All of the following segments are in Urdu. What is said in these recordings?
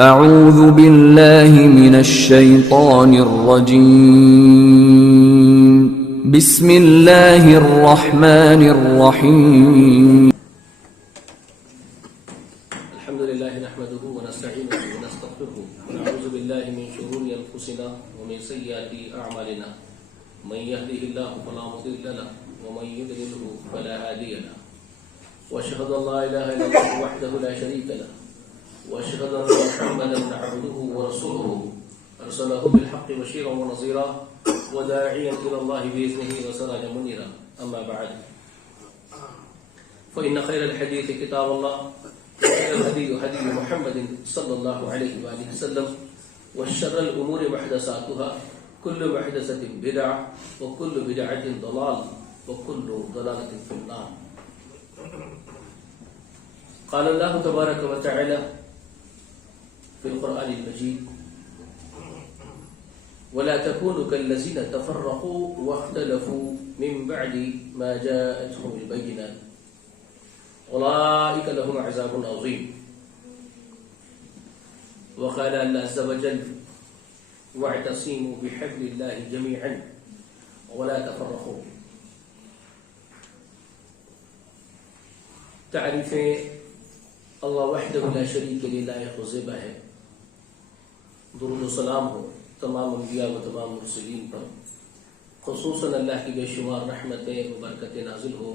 اعوذ باللہ من الشیطان الرجیم بسم اللہ الرحمن الرحیم الحمد للہ نحمده ونستعینه ونستغفره ونعوذ باللہ من شرور انفسنا ومن سیئات اعمالنا من يهده الله فلا مضل له ومن يضلل فلا هادي له واشهد ان لا اله الا الله وحده لا شريك له واشهد ان محمدا عبده ورسوله ارسله بالحق بشيرا ونذيرا وداعيا الى الله باذنه وسراجا منيرا اما بعد فان خير الحديث كتاب الله وخير الهدي هدي محمد صلى الله عليه واله وسلم وشر الامور محدثاتها كل محدثه بدعه وكل بدعه ضلال وكل ضلاله في النار. قال الله تبارك وتعالى في القرآن المجيد ولا تكونوا كالذين تفرقوا واختلفوا من بعد ما جاءتهم البينات أولئك لهم عذاب عظيم. وقال الله عز وجل واعتصموا بحبل الله جميعا ولا تفرقوا. تعریف اللہ وحدہ لا شریک لہ لائق و زیبا ہے. درود و سلام ہو تمام انبیاء و تمام مرسلین پر، خصوصاً اللہ کی بے شمار رحمتیں و برکتیں نازل ہو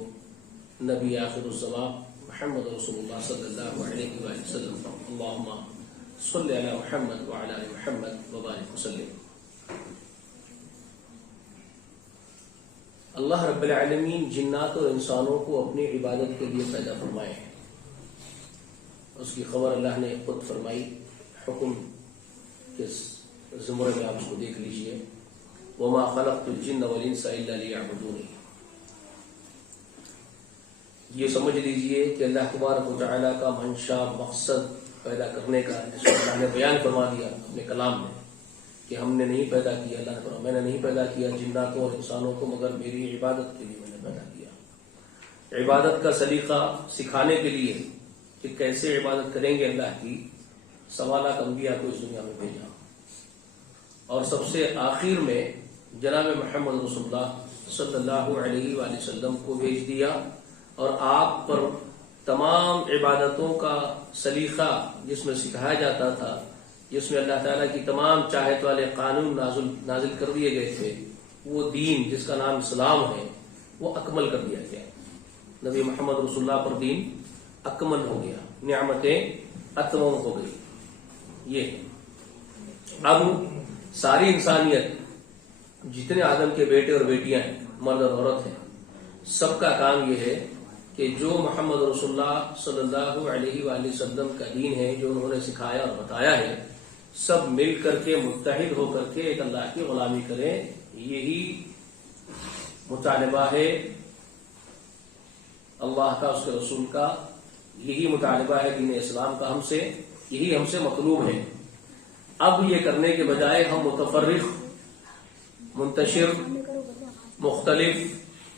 نبی آخر الزمان محمد رسول اللہ صلی اللہ علیہ وآلہ وسلم پر. اللہم صلی علی محمد وعلی آل محمد وبارک وسلم. اللہ رب العالمین جنات اور انسانوں کو اپنی عبادت کے لیے پیدا فرمائے ہیں. اس کی خبر اللہ نے خود فرمائی. حکم کے زمرے میں آپ اس کو دیکھ لیجئے. وما خلقت الجن والانس الا لیعبدون. یہ سمجھ لیجئے کہ اللہ تبارک و تعالیٰ کا منشا مقصد پیدا کرنے کا، جس کو اللہ نے بیان فرما دیا اپنے کلام میں کہ ہم نے نہیں پیدا کیا، اللہ نے فرمایا میں نے نہیں پیدا کیا جناتوں اور انسانوں کو مگر میری عبادت کے لیے میں نے پیدا کیا. عبادت کا سلیقہ سکھانے کے لیے کہ کیسے عبادت کریں گے اللہ کی، سوالات انبیاء کو اس دنیا میں بھیجا، اور سب سے آخر میں جناب محمد رسول اللہ صلی اللہ علیہ وآلہ وسلم کو بھیج دیا، اور آپ پر تمام عبادتوں کا سلیقہ جس میں سکھایا جاتا تھا، جس میں اللہ تعالیٰ کی تمام چاہت والے قانون نازل کر دیے گئے تھے، وہ دین جس کا نام اسلام ہے وہ اکمل کر دیا گیا. نبی محمد رسول اللہ پر دین اکمل ہو گیا، نعمتیں اتمام ہو گئی. یہ اب ساری انسانیت، جتنے آدم کے بیٹے اور بیٹیاں ہیں، مرد اور عورت ہیں، سب کا کام یہ ہے کہ جو محمد رسول اللہ صلی اللہ علیہ وآلہ وسلم کا دین ہے، جو انہوں نے سکھایا اور بتایا ہے، سب مل کر کے متحد ہو کر کے ایک اللہ کی غلامی کریں. یہی مطالبہ ہے اللہ کا، اس کے رسول کا، یہی مطالبہ ہے دین اسلام کا ہم سے، یہی ہم سے مطلوب ہے. اب یہ کرنے کے بجائے ہم متفرق، منتشر، مختلف،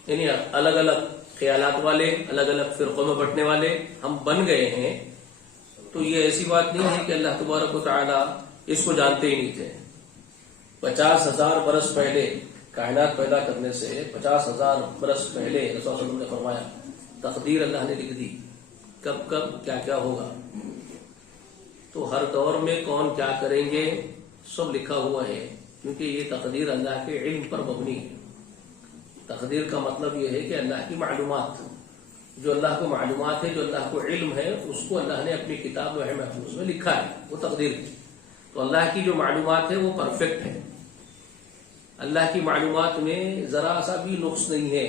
یعنی الگ الگ خیالات والے، الگ الگ فرقوں میں بٹنے والے ہم بن گئے ہیں. تو یہ ایسی بات نہیں ہے کہ اللہ تبارک و تعالی اس کو جانتے ہی نہیں تھے. 50,000 برس پہلے کائنات پیدا کرنے سے 50,000 برس پہلے رسول اللہ صلی اللہ علیہ وسلم نے فرمایا تقدیر اللہ نے لکھ دی، کب کب کیا کیا ہوگا. تو ہر دور میں کون کیا کریں گے سب لکھا ہوا ہے، کیونکہ یہ تقدیر اللہ کے علم پر مبنی ہے. تقدیر کا مطلب یہ ہے کہ اللہ کی معلومات، جو اللہ کو معلومات ہے، جو اللہ کو علم ہے، اس کو اللہ نے اپنی کتاب لوح محفوظ میں لکھا ہے، وہ تقدیر ہے. تو اللہ کی جو معلومات ہے وہ پرفیکٹ ہے. اللہ کی معلومات میں ذرا سا بھی نقص نہیں ہے،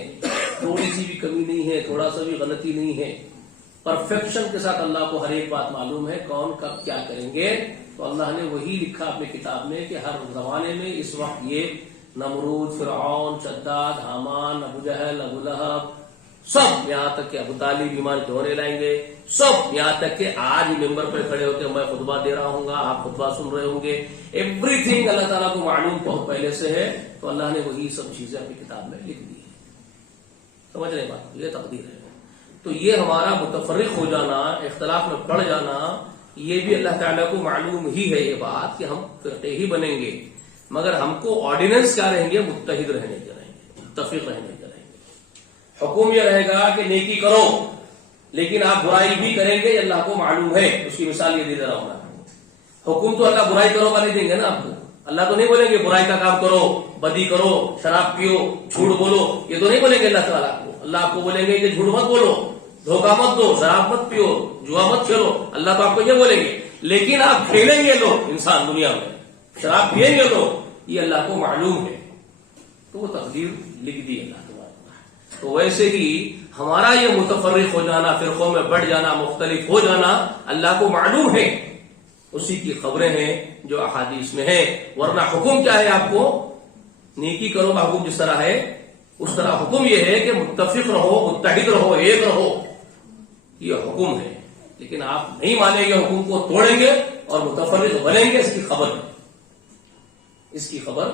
تھوڑی سی بھی کمی نہیں ہے، تھوڑا سا بھی غلطی نہیں ہے. پرفیکشن کے ساتھ اللہ کو ہر ایک بات معلوم ہے، کون کب کیا کریں گے. تو اللہ نے وہی لکھا اپنی کتاب میں کہ ہر زمانے میں اس وقت یہ نمرود، فرعون، شداد، حامان، ابو جہل، ابو لہب، سب، یہاں تک کہ ابو طالب ایمان کیوں لائیں گے، سب، یہاں تک کہ آج ممبر پہ کھڑے ہوتے میں خطبہ دے رہا ہوں گا، آپ خطبہ سن رہے ہوں گے. ایوری تھنگ اللہ تعالیٰ کو معلوم بہت پہلے سے ہے. تو اللہ نے وہی سب چیزیں اپنی کتاب میں لکھ دی ہے. سمجھ رہے بات؟ یہ تقدیر ہے. تو یہ ہمارا متفرق ہو جانا، اختلاف میں پڑ جانا، یہ بھی اللہ تعالیٰ کو معلوم ہی ہے یہ بات کہ ہم فرقے ہی بنیں گے، مگر ہم کو آرڈیننس کیا رہیں گے؟ متحد رہنے کے رہیں گے، متفق رہنے کے رہیں گے۔ حکم یہ رہے گا کہ نیکی کرو، لیکن آپ برائی بھی کریں گے، یہ اللہ کو معلوم ہے۔ اس کی مثال یہ دے رہا ہوں۔ حکم تو اللہ برائی کرو کا نہیں دیں گے نا آپ کو، اللہ تو نہیں بولیں گے برائی کا کام کرو، بدی کرو، شراب پیو، جھوٹ بولو، یہ تو نہیں بولیں گے اللہ تعالیٰ آپ کو۔ اللہ آپ کو بولیں گے کہ جھوٹ مت بولو، دھوکہ مت دو، شراب مت پیو، جوا مت کھیلو، اللہ تو آپ کو یہ بولیں گے۔ لیکن آپ کھیلیں گے لوگ انسان دنیا میں، شراب پیئیں گے لوگ، یہ اللہ کو معلوم ہے، تو وہ تقدیر لکھ دی اللہ تبارک۔ تو ویسے ہی ہمارا یہ متفرق ہو جانا، فرقوں میں بٹ جانا، مختلف ہو جانا، اللہ کو معلوم ہے، اسی کی خبریں ہیں جو احادیث میں ہیں۔ ورنہ حکم کیا ہے؟ آپ کو نیکی کرو کا حکم جس طرح ہے، اس طرح حکم یہ ہے کہ متفق رہو، متحد رہو، ایک رہو، یہ حکم ہے۔ لیکن آپ نہیں مانیں گے، حکم کو توڑیں گے اور متفرق بنیں گے، اس کی خبر ہے، اس کی خبر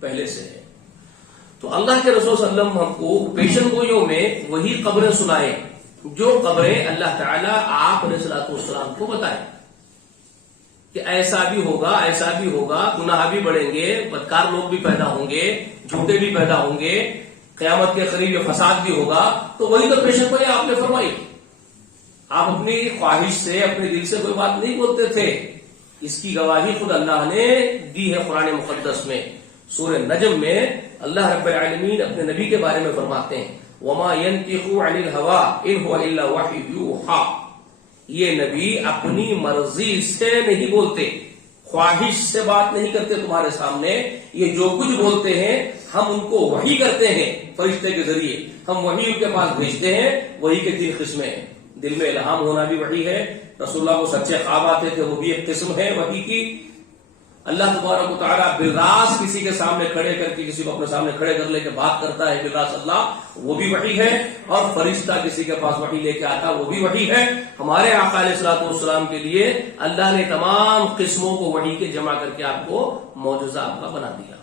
پہلے سے ہے۔ تو اللہ کے رسول صلی اللہ علیہ وسلم ہم کو پیشن گوئیوں میں وہی خبریں سنائیں جو خبریں اللہ تعالیٰ آپ علیہ الصلوۃ والسلام کو بتائیں کہ ایسا بھی ہوگا، ایسا بھی ہوگا، گناہ بھی بڑھیں گے، بدکار لوگ بھی پیدا ہوں گے، جھوٹے بھی پیدا ہوں گے، قیامت کے قریب یہ فساد بھی ہوگا۔ تو وہی تو پیشن گوئی آپ نے فرمائی۔ آپ اپنی خواہش سے، اپنے دل سے کوئی بات نہیں بولتے تھے، اس کی گواہی خود اللہ نے دی ہے قرآن مقدس میں۔ سورہ نجم میں اللہ رب العالمین اپنے نبی کے بارے میں فرماتے ہیں وَمَا يَنْطِقُ عَنِ الْهَوَىٰ إِنْ هُوَ إِلَّا وَحْيٌ يُوحَىٰ، یہ نبی اپنی مرضی سے نہیں بولتے، خواہش سے بات نہیں کرتے تمہارے سامنے، یہ جو کچھ بولتے ہیں ہم ان کو وحی کرتے ہیں، فرشتے کے ذریعے ہم وحی ان کے پاس بھیجتے ہیں۔ وحی کے 3 قسمیں ہیں، دل میں الہام ہونا بھی وحی ہے، رسول اللہ کو سچے خواب آتے تھے وہ بھی ایک قسم ہے وحی کی، اللہ تبارک و تعالیٰ بالراس کسی کے سامنے کھڑے کر کے، کسی کو اپنے سامنے کھڑے کر لے کے بات کرتا ہے بالراس اللہ، وہ بھی وحی ہے، اور فرشتہ کسی کے پاس وحی لے کے آتا وہ بھی وحی ہے۔ ہمارے آقا علیہ الصلوۃ والسلام کے لیے اللہ نے تمام قسموں کو وحی کے جمع کر کے آپ کو معجزہ آپ کا بنا دیا۔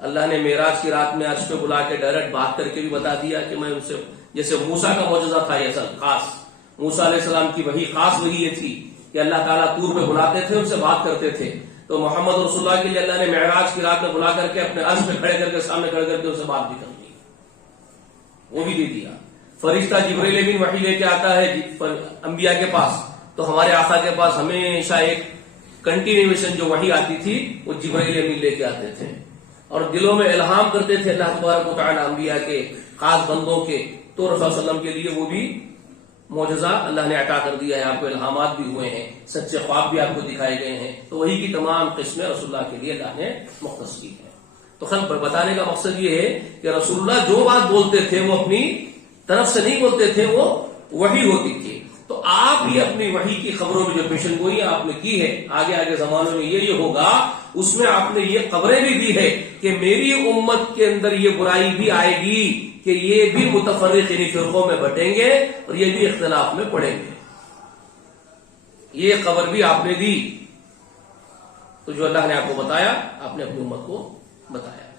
اللہ نے معراج کی رات میں عرش پہ بلا کے ڈائریکٹ بات کر کے بھی بتا دیا کہ میں ان سے، جیسے موسیٰ کا معجزہ تھا یہ اصل خاص، موسیٰ علیہ السلام کی وحی خاص وحی یہ تھی کہ اللہ تعالیٰ طور پہ بلاتے تھے، ان سے بات کرتے تھے۔ تو محمد رسول اللہ کے لیے اللہ نے معراج کی رات میں بلا کر کے اپنے عرش پہ کھڑے کر کے سامنے کھڑے کر کے ان سے بات بھی کر دی، وہ بھی دے دیا۔ فرشتہ جبرائیل امین وحی لے کے آتا ہے انبیاء کے پاس، تو ہمارے آقا کے پاس ہمیشہ ایک کنٹینیویشن جو وحی آتی تھی وہ جبرائیل امین لے کے آتے تھے، اور دلوں میں الہام کرتے تھے اللہ تبارک و تعالی انبیاء کے، خاص بندوں کے۔ تو رسول صلی اللہ علیہ وسلم کے لیے وہ بھی معجزہ اللہ نے عطا کر دیا ہے، آپ کو الہامات بھی ہوئے ہیں، سچے خواب بھی آپ کو دکھائے گئے ہیں۔ تو وہی کی تمام قسمیں رسول اللہ کے لیے اللہ نے مختص کی ہیں۔ تو خلق پر بتانے کا مقصد یہ ہے کہ رسول اللہ جو بات بولتے تھے وہ اپنی طرف سے نہیں بولتے تھے، وہ وحی ہوتی تھی۔ تو آپ بھی اپنی وحی کی خبروں میں جو پیشن گوئی آپ نے کی ہے، آگے آگے زمانوں میں یہ ہوگا، اس میں آپ نے یہ خبریں بھی دی ہے کہ میری امت کے اندر یہ برائی بھی آئے گی کہ یہ بھی متفرق یعنی فرقوں میں بٹیں گے اور یہ بھی اختلاف میں پڑیں گے، یہ خبر بھی آپ نے دی۔ تو جو اللہ نے آپ کو بتایا آپ نے اپنی امت کو بتایا،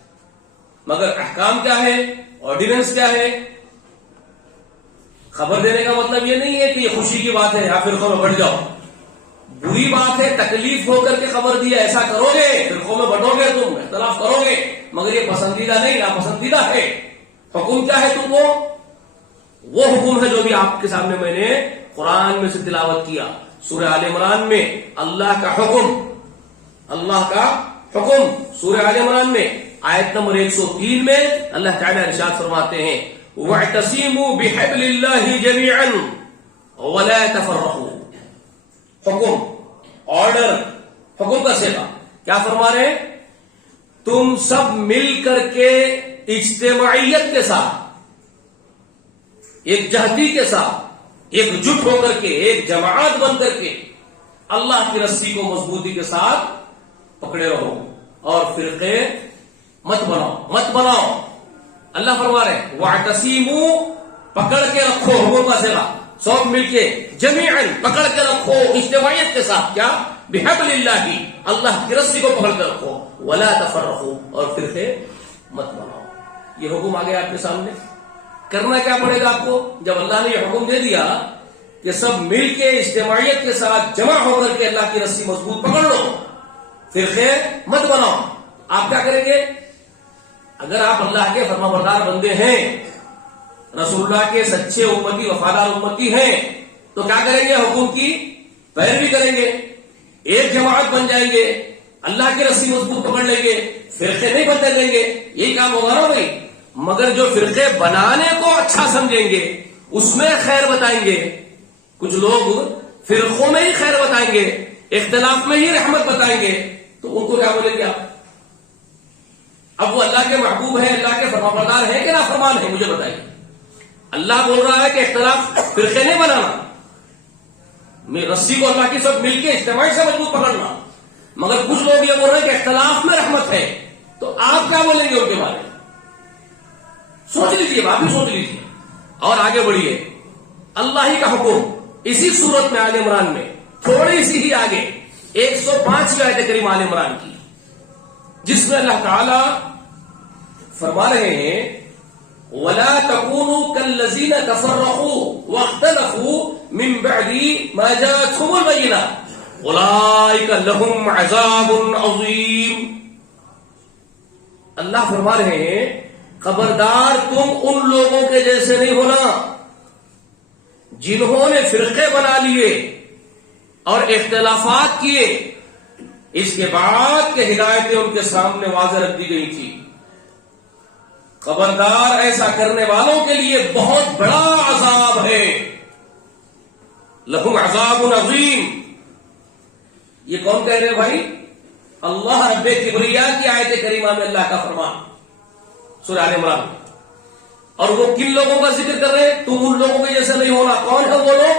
مگر احکام کیا ہے، آرڈیننس کیا ہے؟ خبر دینے کا مطلب یہ نہیں ہے کہ یہ خوشی کی بات ہے، یا فرقوں میں بٹ جاؤ، بری بات ہے، تکلیف ہو کر کے خبر دی، ایسا کرو گے فرقوں میں بٹو گے، تم اختلاف کرو گے، مگر یہ پسندیدہ نہیں، ناپسندیدہ ہے۔ حکم کیا ہے تم کو؟ وہ حکم ہے جو بھی آپ کے سامنے میں نے قرآن میں سے تلاوت کیا، سورہ آل عمران میں اللہ کا حکم، اللہ کا حکم سورہ آل عمران میں آیت نمبر 103 میں اللہ تعالیٰ ارشاد فرماتے ہیں وَاعْتَصِمُوا بِحَبْلِ اللَّهِ جَمِيعًا وَلَا تَفَرَّقُوا۔ حکم، آرڈر، حکم کا صیغہ، کیا فرما رہے ہیں؟ تم سب مل کر کے اجتماعیت کے ساتھ، ایک جہتی کے ساتھ، ایک جٹ ہو کر کے، ایک جماعت بن کر کے اللہ کی رسی کو مضبوطی کے ساتھ پکڑے رہو اور فرقے مت بناؤ۔ اللہ فرما رہے ہیں وَاعْتَصِمُوا، پکڑ کے رکھو، حکم کا صیغہ، سب مل کے، جمیعاً پکڑ کے رکھو اجتماعیت کے ساتھ، کیا؟ بِحَبْلِ اللَّهِ، اللہ کی رسی کو پکڑ کے رکھو، وَلَا تَفَرَّقُوا، اور فرقے مت بناؤ۔ یہ حکم آ گیا آپ کے سامنے، کرنا کیا پڑے گا آپ کو؟ جب اللہ نے یہ حکم دے دیا کہ سب مل کے اجتماعیت کے ساتھ جمع ہو کر کے اللہ کی رسی مضبوط پکڑ لو، فرقے مت بناؤ. آپ کیا کریں گے؟ اگر آپ اللہ کے فرمانبردار بندے ہیں، رسول اللہ کے سچے امتی وفادار امتی ہیں، تو کیا کریں گے؟ حکم کی پیروی کریں گے، ایک جماعت بن جائیں گے، اللہ کی رسی مضبوط پکڑ لیں گے، فرقے نہیں بننے دیں گے. یہی کام ہوگا نا بھائی. مگر جو فرقے بنانے کو اچھا سمجھیں گے، اس میں خیر بتائیں گے، کچھ لوگ فرقوں میں ہی خیر بتائیں گے، اختلاف میں ہی رحمت بتائیں گے، تو ان کو کیا بولیں گے آپ؟ اب وہ اللہ کے محبوب ہیں، اللہ کے فرمانبردار ہیں کہ نافرمان ہیں؟ مجھے بتائیے. اللہ بول رہا ہے کہ اختلاف فرقے نہیں بنانا، رسی کو اللہ کی سب مل کے اجتماعی سے مضبوط پکڑنا. مگر کچھ لوگ یہ بول رہے ہیں کہ اختلاف میں رحمت ہے، تو آپ کیا بولیں گے ان کے بارے میں؟ سوچ لیجیے، آپ بھی سوچ لیجیے اور آگے بڑھیے. اللہ ہی کا حکم اسی صورت میں آل عمران میں تھوڑی سی ہی آگے 105 کی آیت کریمہ آل عمران کی، جس میں اللہ تعالی فرما رہے ہیں وَلَا تَكُونُوا كَالَّذِينَ تَفَرَّقُوا وَاخْتَلَفُوا مِنْ بَعْدِ مَا جَاءَتْهُمُ الْبَيِّنَاتُ أُولَٰئِكَ لَهُمْ عَذَابٌ عَظِيمٌ. اللہ فرما رہے ہیں خبردار تم ان لوگوں کے جیسے نہیں ہونا جنہوں نے فرقے بنا لیے اور اختلافات کیے، اس کے بعد کہ ہدایتیں ان کے سامنے واضح رکھ دی گئی تھی. خبردار ایسا کرنے والوں کے لیے بہت بڑا عذاب ہے. لہم عذاب عظیم. یہ کون کہہ رہے ہیں بھائی؟ اللہ رب کبریا کی آیت کریمہ میں اللہ کا فرمان سورہ آل عمران. اور وہ کن لوگوں کا ذکر کر رہے ہیں؟ تم ان لوگوں کے جیسے نہیں ہونا. کون ہے وہ لوگ؟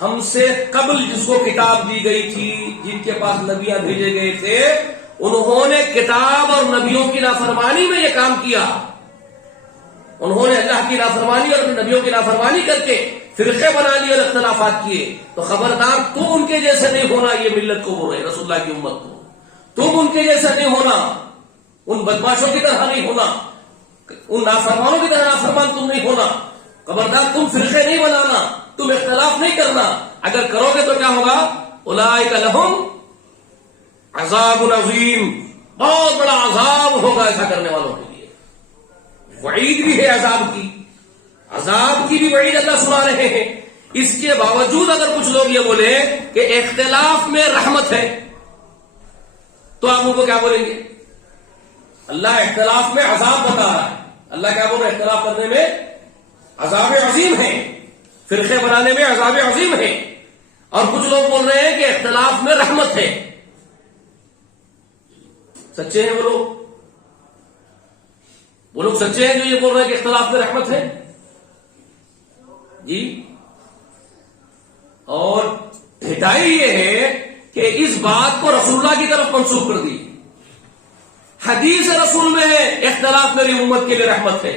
ہم سے قبل جس کو کتاب دی گئی تھی، جن کے پاس نبیاں بھیجے گئے تھے، انہوں نے کتاب اور نبیوں کی نافرمانی میں یہ کام کیا. انہوں نے اللہ کی نافرمانی اور نبیوں کی نافرمانی کر کے فرقے بنا لیے اور اختلافات کیے. تو خبردار تم ان کے جیسے نہیں ہونا. یہ ملت کو بول رہے رسول اللہ کی امت کو، تم ان کے جیسا نہیں ہونا، ان بدماشوں کی طرح نہیں ہونا، ان نافرمانوں کی طرح نافرمان تم نہیں ہونا. خبردار تم فرقے نہیں بنانا، تم اختلاف نہیں کرنا. اگر کرو گے تو کیا ہوگا؟ اولئک لہم عذاب عظیم. بہت بڑا عذاب ہوگا ایسا کرنے والوں کے لیے. وعید بھی ہے عذاب کی، عذاب کی بھی وعید اللہ سنا رہے ہیں. اس کے باوجود اگر کچھ لوگ یہ بولے کہ اختلاف میں رحمت ہے، تو آپ ان کو کیا بولیں گے؟ اللہ اختلاف میں عذاب بتا رہا ہے. اللہ کیا بول رہا ہے؟ اختلاف کرنے میں عذاب عظیم ہے، فرقے بنانے میں عذاب عظیم ہے. اور کچھ لوگ بول رہے ہیں کہ اختلاف میں رحمت ہے. سچے ہیں وہ لوگ سچے ہیں جو یہ بول رہے ہیں کہ اختلاف میں رحمت ہے جی. اور ہدایت یہ ہے کہ اس بات کو رسول اللہ کی طرف منسوخ کر دی. حدیث رسول میں ہے اختلاف میری امت کے لیے رحمت ہے.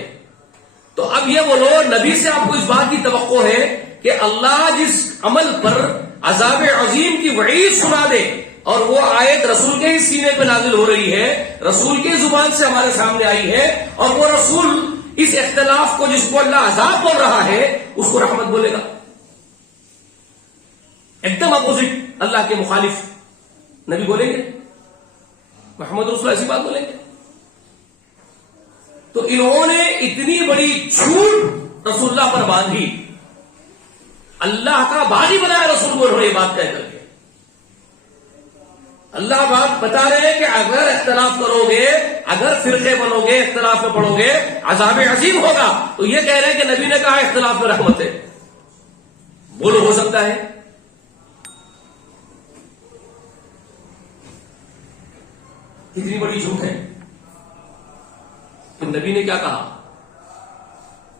تو اب یہ بولو نبی سے آپ کو اس بات کی توقع ہے کہ اللہ جس عمل پر عذاب عظیم کی وعید سنا دے، اور وہ آیت رسول کے ہی سینے پہ نازل ہو رہی ہے، رسول کی زبان سے ہمارے سامنے آئی ہے، اور وہ رسول اس اختلاف کو جس کو اللہ عذاب بول رہا ہے اس کو رحمت بولے گا. ایک دم اپوزٹ اللہ کے مخالف نبی بولیں گے، محمد رسول ایسی بات بولیں گے. تو انہوں نے اتنی بڑی جھوٹ رسول اللہ پر باندھی، اللہ کا باغی بنایا رسول کو یہ بات کہہ کر کے. اللہ بات بتا رہے ہیں کہ اگر اختلاف کرو گے، اگر فرقے بنو گے، اختلاف میں پڑو گے، عذاب عظیم ہوگا. تو یہ کہہ رہے ہیں کہ نبی نے کہا اختلاف میں رحمت ہے. بولو ہو سکتا ہے؟ کتنی بڑی جھوٹ ہے. تو نبی نے کیا کہا؟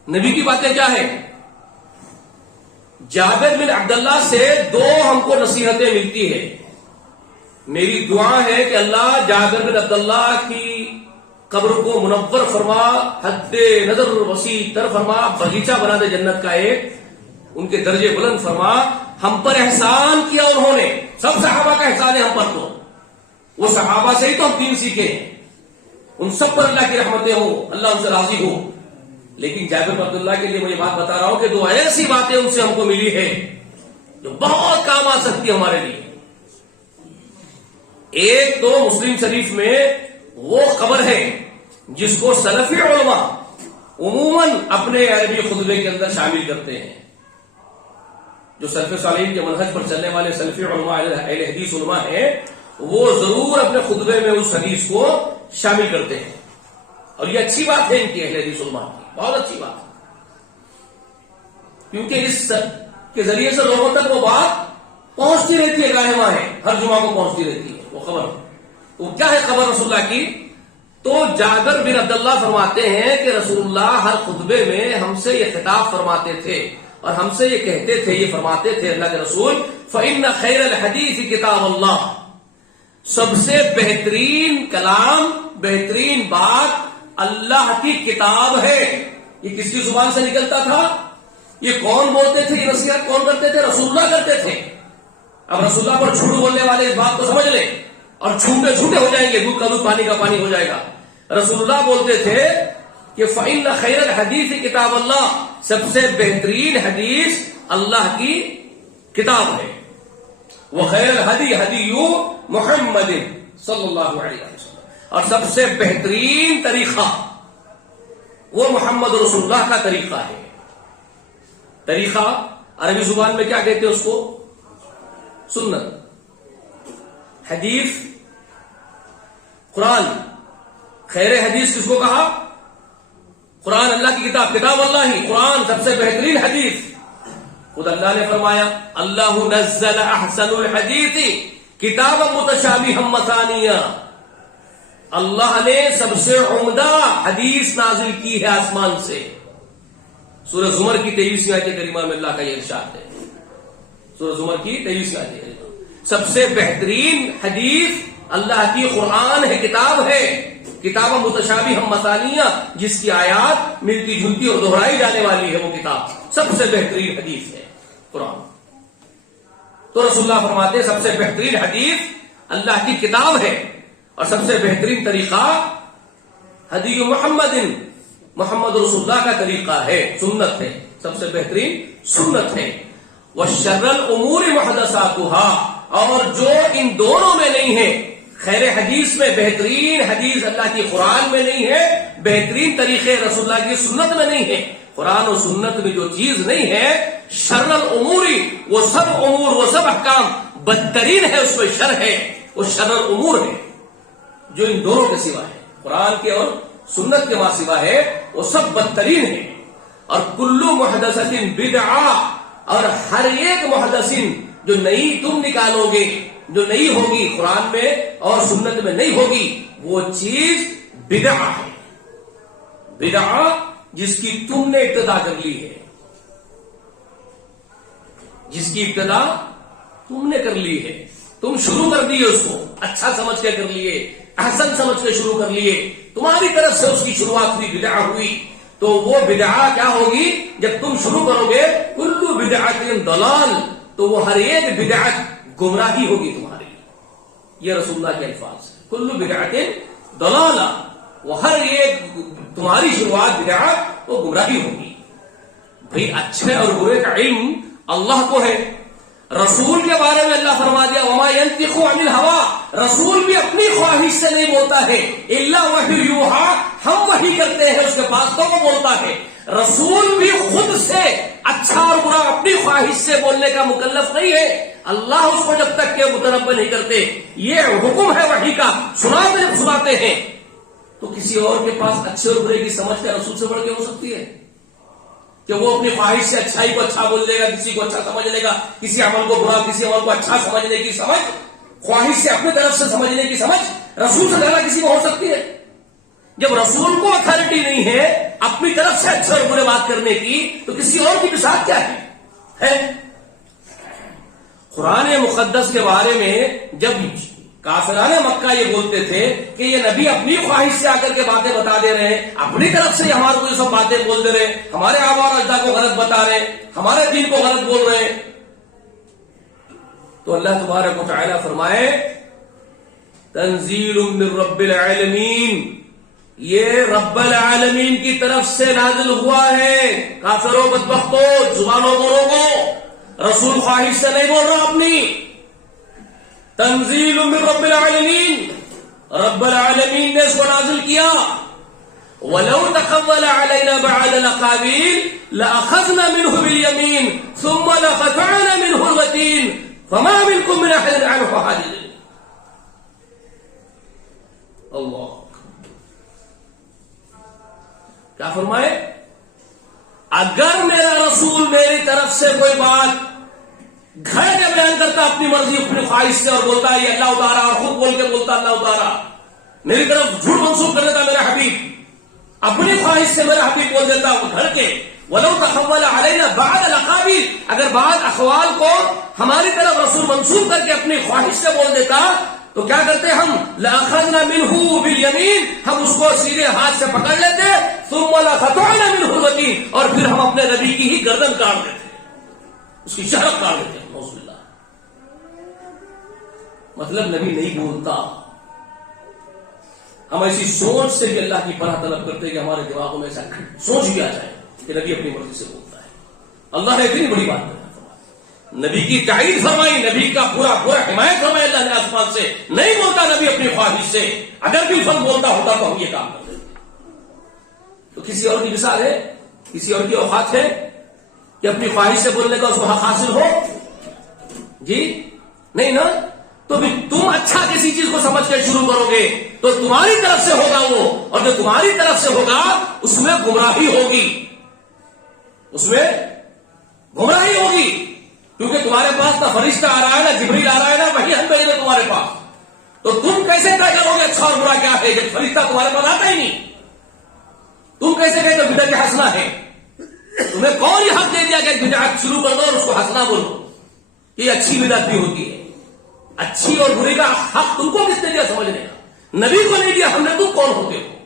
نبی کی باتیں کیا ہیں؟ جابر بن عبداللہ سے دو ہم کو نصیحتیں ملتی ہیں. میری دعا ہے کہ اللہ جابر بن عبداللہ کی قبر کو منور فرما، حد نظر وسیع تر فرما، باغیچہ بنا دے جنت کا ایک، ان کے درجے بلند فرما. ہم پر احسان کیا انہوں نے، سب صحابہ کا احسان ہے ہم پر. تو وہ صحابہ سے ہی تو ہم دین سیکھے ہیں. ان سب پر اللہ کی رحمتیں ہوں، اللہ ان سے راضی ہو. لیکن جابر بن عبداللہ کے لیے میں یہ بات بتا رہا ہوں کہ دو ایسی باتیں ان سے ہم کو ملی ہے جو بہت کام آ سکتی ہے ہمارے لیے. ایک تو مسلم شریف میں وہ خبر ہے جس کو سلفی علماء عموماً اپنے عربی خطبے کے اندر شامل کرتے ہیں. جو سلف صالحین کے منہج پر چلنے والے سلفی علماء اہل حدیث علماء ہیں وہ ضرور اپنے خطبے میں اس حدیث کو شامل کرتے ہیں. اور یہ اچھی بات ہے ان کی اہل حدیث علماء کی، بہت اچھی بات ہے، کیونکہ اس کے ذریعے سے لوگوں تک وہ بات پہنچتی رہتی ہے، گاہے ماہے ہر جمعہ کو پہنچتی رہتی ہے وہ خبر. وہ کیا ہے خبر رسول اللہ کی؟ تو جابر بن عبداللہ فرماتے ہیں کہ رسول اللہ ہر خطبے میں ہم سے یہ خطاب فرماتے تھے اور ہم سے یہ کہتے تھے، یہ فرماتے تھے اللہ کے رسول، فَإِنَّ خَيْرَ الْحَدِيثِ كِتَابُ اللَّهِ، سب سے بہترین کلام، بہترین بات اللہ کی کتاب ہے. یہ کس کی زبان سے نکلتا تھا؟ یہ کون بولتے تھے؟ یہ نصیحت کون کرتے تھے؟ رسول اللہ کرتے تھے. اب رسول اللہ پر جھوٹ بولنے والے اس بات کو سمجھ لیں اور جھوٹے جھوٹے ہو جائیں گے، دودھ کا دودھ پانی کا پانی ہو جائے گا. رسول اللہ بولتے تھے کہ فَإِنَّ خَيْرَ الْحَدِيثِ كِتَابُ اللَّهِ، سب سے بہترین حدیث اللہ کی کتاب ہے. وَخَيْرَ الْهَدِيِ هَدِيُّ مُحَمَّدٍ صلی اللہ علیہ وسلم، اور سب سے بہترین طریقہ وہ محمد رسول اللہ کا طریقہ ہے. طریقہ عربی زبان میں کیا کہتے ہیں اس کو؟ سنت. حدیث قرآن. خیر حدیث کس کو کہا؟ قرآن، اللہ کی کتاب، کتاب اللہ ہی، قرآن سب سے بہترین حدیث. خود اللہ نے فرمایا اللہ نزل احسن الحدیث کتابا متشابہا مثانیہ، اللہ نے سب سے عمدہ حدیث نازل کی ہے آسمان سے. سورہ زمر کی 23ویں آیت کریمہ میں اللہ کا یہ ارشاد ہے. سورہ زمر کی 23ویں آیت کریمہ، سب سے بہترین حدیث اللہ کی قرآن ہے، کتاب ہے، کتاب متشابہا مثانیہ، جس کی آیات ملتی جلتی اور دہرائی جانے والی ہے. وہ کتاب سب سے بہترین حدیث ہے قرآن. تو رسول اللہ فرماتے ہیں سب سے بہترین حدیث اللہ کی کتاب ہے اور سب سے بہترین طریقہ ہدی محمد، محمد رسول اللہ کا طریقہ ہے، سنت ہے، سب سے بہترین سنت ہے. وَشَرَّ الْأُمُورِ مُحْدَثَاتُهَا، اور جو ان دونوں میں نہیں ہے، خیر حدیث میں بہترین حدیث اللہ کی قرآن میں نہیں ہے، بہترین طریقے رسول اللہ کی سنت میں نہیں ہے، قرآن و سنت میں جو چیز نہیں ہے، شر الامور، وہ سب امور، وہ سب احکام بدترین ہے، اس میں شر ہے، وہ شر الامور ہے جو ان دونوں کے سوا ہے، قرآن کے اور سنت کے ماں سوا ہے، وہ سب بدترین ہے. اور کلو محدثۃ بدعہ، اور ہر ایک محدث جو نئی تم نکالو گے، جو نئی ہوگی قرآن میں اور سنت میں نہیں ہوگی، وہ چیز بدعہ ہے. بدعہ جس کی تم نے ابتدا کر لی ہے، جس کی ابتدا تم نے کر لی ہے، تم شروع کر دیے، اس کو اچھا سمجھ کے کر لیے، احسن سمجھ کے شروع کر لیے، تمہاری طرف سے اس کی شروعات ہوئی، بدعہ ہوئی. تو وہ بدعہ کیا ہوگی جب تم شروع کرو گے؟ کلو بدعۃ ضلال، تو وہ ہر ایک بدعت گمراہی ہوگی تمہاری. یہ رسول اللہ کے الفاظ ہیں، کلو بدعۃ ضلالہ، وہ ہر ایک تمہاری شروعات بدعت وہ گمراہی ہوگی. بھئی اچھے اور برے کا علم اللہ کو ہے. رسول کے بارے میں اللہ فرما دیا وما ينطق عن الهوى، رسول بھی اپنی خواہش سے نہیں بولتا ہے، الا وحی یوحی، ہم وحی کرتے ہیں اس کے پاس تو وہ بولتا ہے. رسول بھی خود سے اچھا اور برا اپنی خواہش سے بولنے کا مکلف نہیں ہے، اللہ اس کو جب تک کہ متنبہ نہیں کرتے. یہ حکم ہے وحی کا، سناتے ہیں. تو کسی اور کے پاس اچھے اور برے کی سمجھ کا رسول سے بڑھ کے ہو سکتی ہے کہ وہ اپنی خواہش سے اچھائی کو اچھا بول لے گا، کسی کو اچھا سمجھ لے گا، کسی عمل کو برا، کسی عمل کو اچھا سمجھنے کی سمجھ، خواہش سے اپنی طرف سے سمجھنے کی سمجھ رسول سے زیادہ کسی کو ہو سکتی ہے؟ جب رسول کو اتھارٹی نہیں ہے اپنی طرف سے اچھے اور برے بات کرنے کی، تو کسی اور کی بساط کیا ہے؟ قرآن مقدس کے بارے میں جب کافران مکہ یہ بولتے تھے کہ یہ نبی اپنی خواہش سے آ کر کے باتیں بتا دے رہے ہیں، اپنی طرف سے ہمارے کو یہ سب باتیں بول دے رہے ہیں، ہمارے آبا اور اجداد کو غلط بتا رہے ہیں، ہمارے دین کو غلط بول رہے ہیں، تو اللہ تبارک و تعالی فرمائے تنزیل من رب العالمین، یہ رب العالمین کی طرف سے نازل ہوا ہے. کافروں بدبختوں زبانوں کو روکو، رسول خواہش سے نہیں بول رہا اپنی. تنزیل من رب العالمین، رب العالمین نے اس کو نازل کیا. وَلَوْ تَقَوَّلَ عَلَيْنَا بَعْضَ الْأَقَاوِيلِ لَأَخَذْنَا مِنْهُ بِالْيَمِينِ ثُمَّ لَقَطَعْنَا مِنْهُ الْوَتِينَ فَمَا مِنْكُمْ مِنْ أَحَدٍ عَنْهُ حَاجِزِينَ. اللہ کیا فرمائے؟ اگر میرا رسول میری طرف سے کوئی بات گھر کے بیان کرتا اپنی مرضی اپنی خواہش سے اور بولتا یہ اللہ اتارا، اور خود بول کے بولتا اللہ اتارا، میری طرف جھوٹ منسوخ کر دیتا میرا حبیب، اپنی خواہش سے میرا حبیب بول دیتا گھر کے. وَلَوْ تَقَوَّلَ عَلَيْنَا بَعْضَ الْأَقَاوِيلِ، اگر بعض اقوال کو ہماری طرف رسول منسوخ کر کے اپنی خواہش سے بول دیتا تو کیا کرتے ہم؟ لَأَخَذْنَا مِنْهُ بِالْيَمِينِ، ہم اس کو سیدھے ہاتھ سے پکڑ لیتے. ثُمَّ لَقَطَعْنَا مِنْهُ الْوَتِينَ، اور پھر ہم اپنے نبی کی ہی گردن کاٹ دیتے، اس کی شرف کاٹ دیتے. نعوذ باللہ. مطلب نبی نہیں بولتا. ہم ایسی سوچ سے بھی اللہ کی پناہ طلب کرتے ہیں کہ ہمارے دماغوں میں ایسا سوچ بھی آ جائے کہ نبی اپنی مرضی سے بولتا ہے. اللہ نے اتنی بڑی بات فرمائی، نبی کی تائید فرمائی، نبی کا پورا حمایت فرمائی اللہ نے آسمان سے. نہیں بولتا نبی اپنی خواہش سے، اگر بھی فرد بولتا ہوتا تو ہم یہ کام کرتے. تو کسی اور کی مثال ہے، کسی اور کی اوقات ہے کہ اپنی خواہش سے بولنے کا اس کو حق حاصل ہو؟ جی نہیں نا. تو بھی تم اچھا کسی چیز کو سمجھ کے شروع کرو گے تو تمہاری طرف سے ہوگا وہ، اور جو تمہاری طرف سے ہوگا اس میں گمراہی ہوگی، اس میں گمراہی ہوگی. کیونکہ تمہارے پاس نہ فرشتہ آ رہا ہے، نہ جبریل آ رہا ہے، نہ وحی ہم بھیج رہے تمہارے پاس. تو تم کیسے طے کرو گے اچھا اور برا کیا ہے جب فرشتہ تمہارے پاس آتا ہی نہیں؟ تم کیسے کہتے ہو بدعت حسنہ ہے؟ تمہیں کون یہ حق دے دیا کہ بدعت شروع کر دو اور اس کو حسنہ بولو؟ یہ اچھی بدعت بھی ہوتی ہے. اچھی اور بری کا حق تم کو کس نے دیا سمجھنے کا؟ نبی کو نہیں دیا. ہم نے تم کون ہوتے ہو؟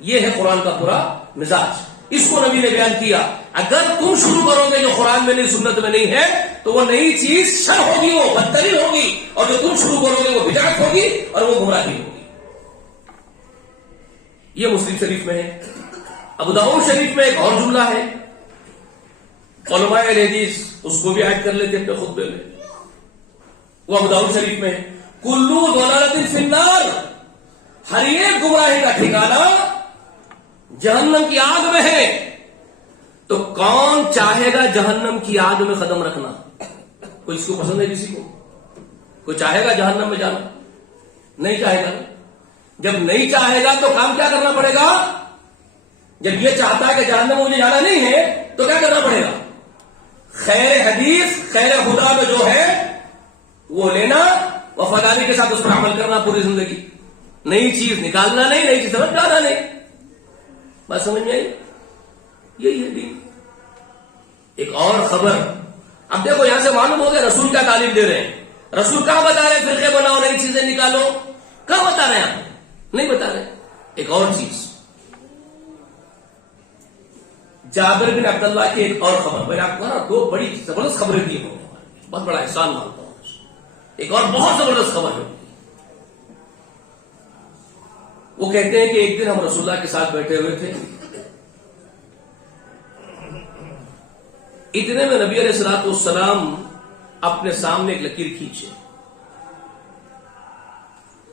یہ ہے قرآن کا پورا مزاج. اس کو نبی نے بیان کیا. اگر تم شروع کرو گے جو قرآن میں نہیں، سنت میں نہیں ہے، تو وہ نئی چیز شر ہوگی، وہ بدترین ہوگی، اور جو تم شروع کرو گے وہ بدعت ہوگی اور وہ گمراہی ہوگی. یہ مسلم شریف میں ہے. ابو داؤد شریف میں ایک اور جملہ ہے، علماء اہل حدیث اس کو بھی ایڈ کر لیتے اپنے خطبے میں. وہ ابو داؤد شریف میں کلو ضلالۃ فی النار، ہر ایک گمراہی کا ٹھکانہ جہنم کی آگ میں ہے. تو کون چاہے گا جہنم کی آگ میں قدم رکھنا؟ کوئی اس کو پسند ہے کسی کو؟ کوئی چاہے گا جہنم میں جانا؟ نہیں چاہے گا. جب نہیں چاہے گا تو کام کیا کرنا پڑے گا؟ جب یہ چاہتا ہے کہ جہنم مجھے جانا نہیں ہے تو کیا کرنا پڑے گا؟ خیر حدیث، خیر خدا میں جو ہے وہ لینا، وفاداری کے ساتھ اس پر عمل کرنا پوری زندگی. نئی چیز نکالنا نہیں، نئی چیز سمجھ ڈالنا نہیں. بات سمجھ میں آئی؟ یہی ہے دین. ایک اور خبر. اب دیکھو یہاں سے معلوم ہو گیا رسول کیا تعلیم دے رہے ہیں. رسول کہاں بتا رہے ہیں فرقے بناؤ، نئی چیزیں نکالو؟ کہاں بتا رہے ہیں آپ؟ نہیں بتا رہے. ایک اور چیز، جابر بن عبداللہ کی ایک اور خبر. میں نے آپ کو نا دو بڑی زبردست خبریں دی ہوں، بہت بڑا احسان مانتا ہوں. ایک اور بہت زبردست خبر ہے. وہ کہتے ہیں کہ ایک دن ہم رسول اللہ کے ساتھ بیٹھے ہوئے تھے، اتنے میں نبی علیہ الصلوۃ والسلام اپنے سامنے ایک لکیر کھینچے.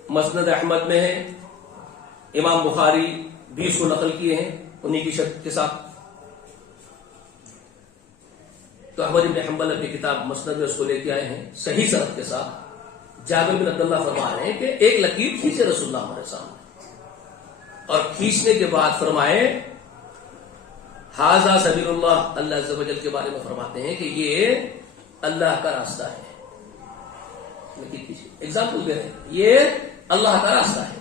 مسند احمد میں ہے، امام بخاری بھی اس کو نقل کیے ہیں انہی کی شرط کے ساتھ. تو احمد بن حنبل اپنی کتاب مسند میں اس کو لے کے آئے ہیں صحیح سند کے ساتھ. جابر بن عبداللہ فرما رہے ہیں کہ ایک لکیر کھینچے رسول اللہ ہمارے سامنے، اور کھینچنے کے بعد فرمائے ھذا سبیل اللہ. اللہ عز و جل کے بارے میں فرماتے ہیں کہ یہ اللہ کا راستہ ہے. لکیر کھینچے، ایگزامپل دے رہے ہیں، یہ اللہ کا راستہ ہے.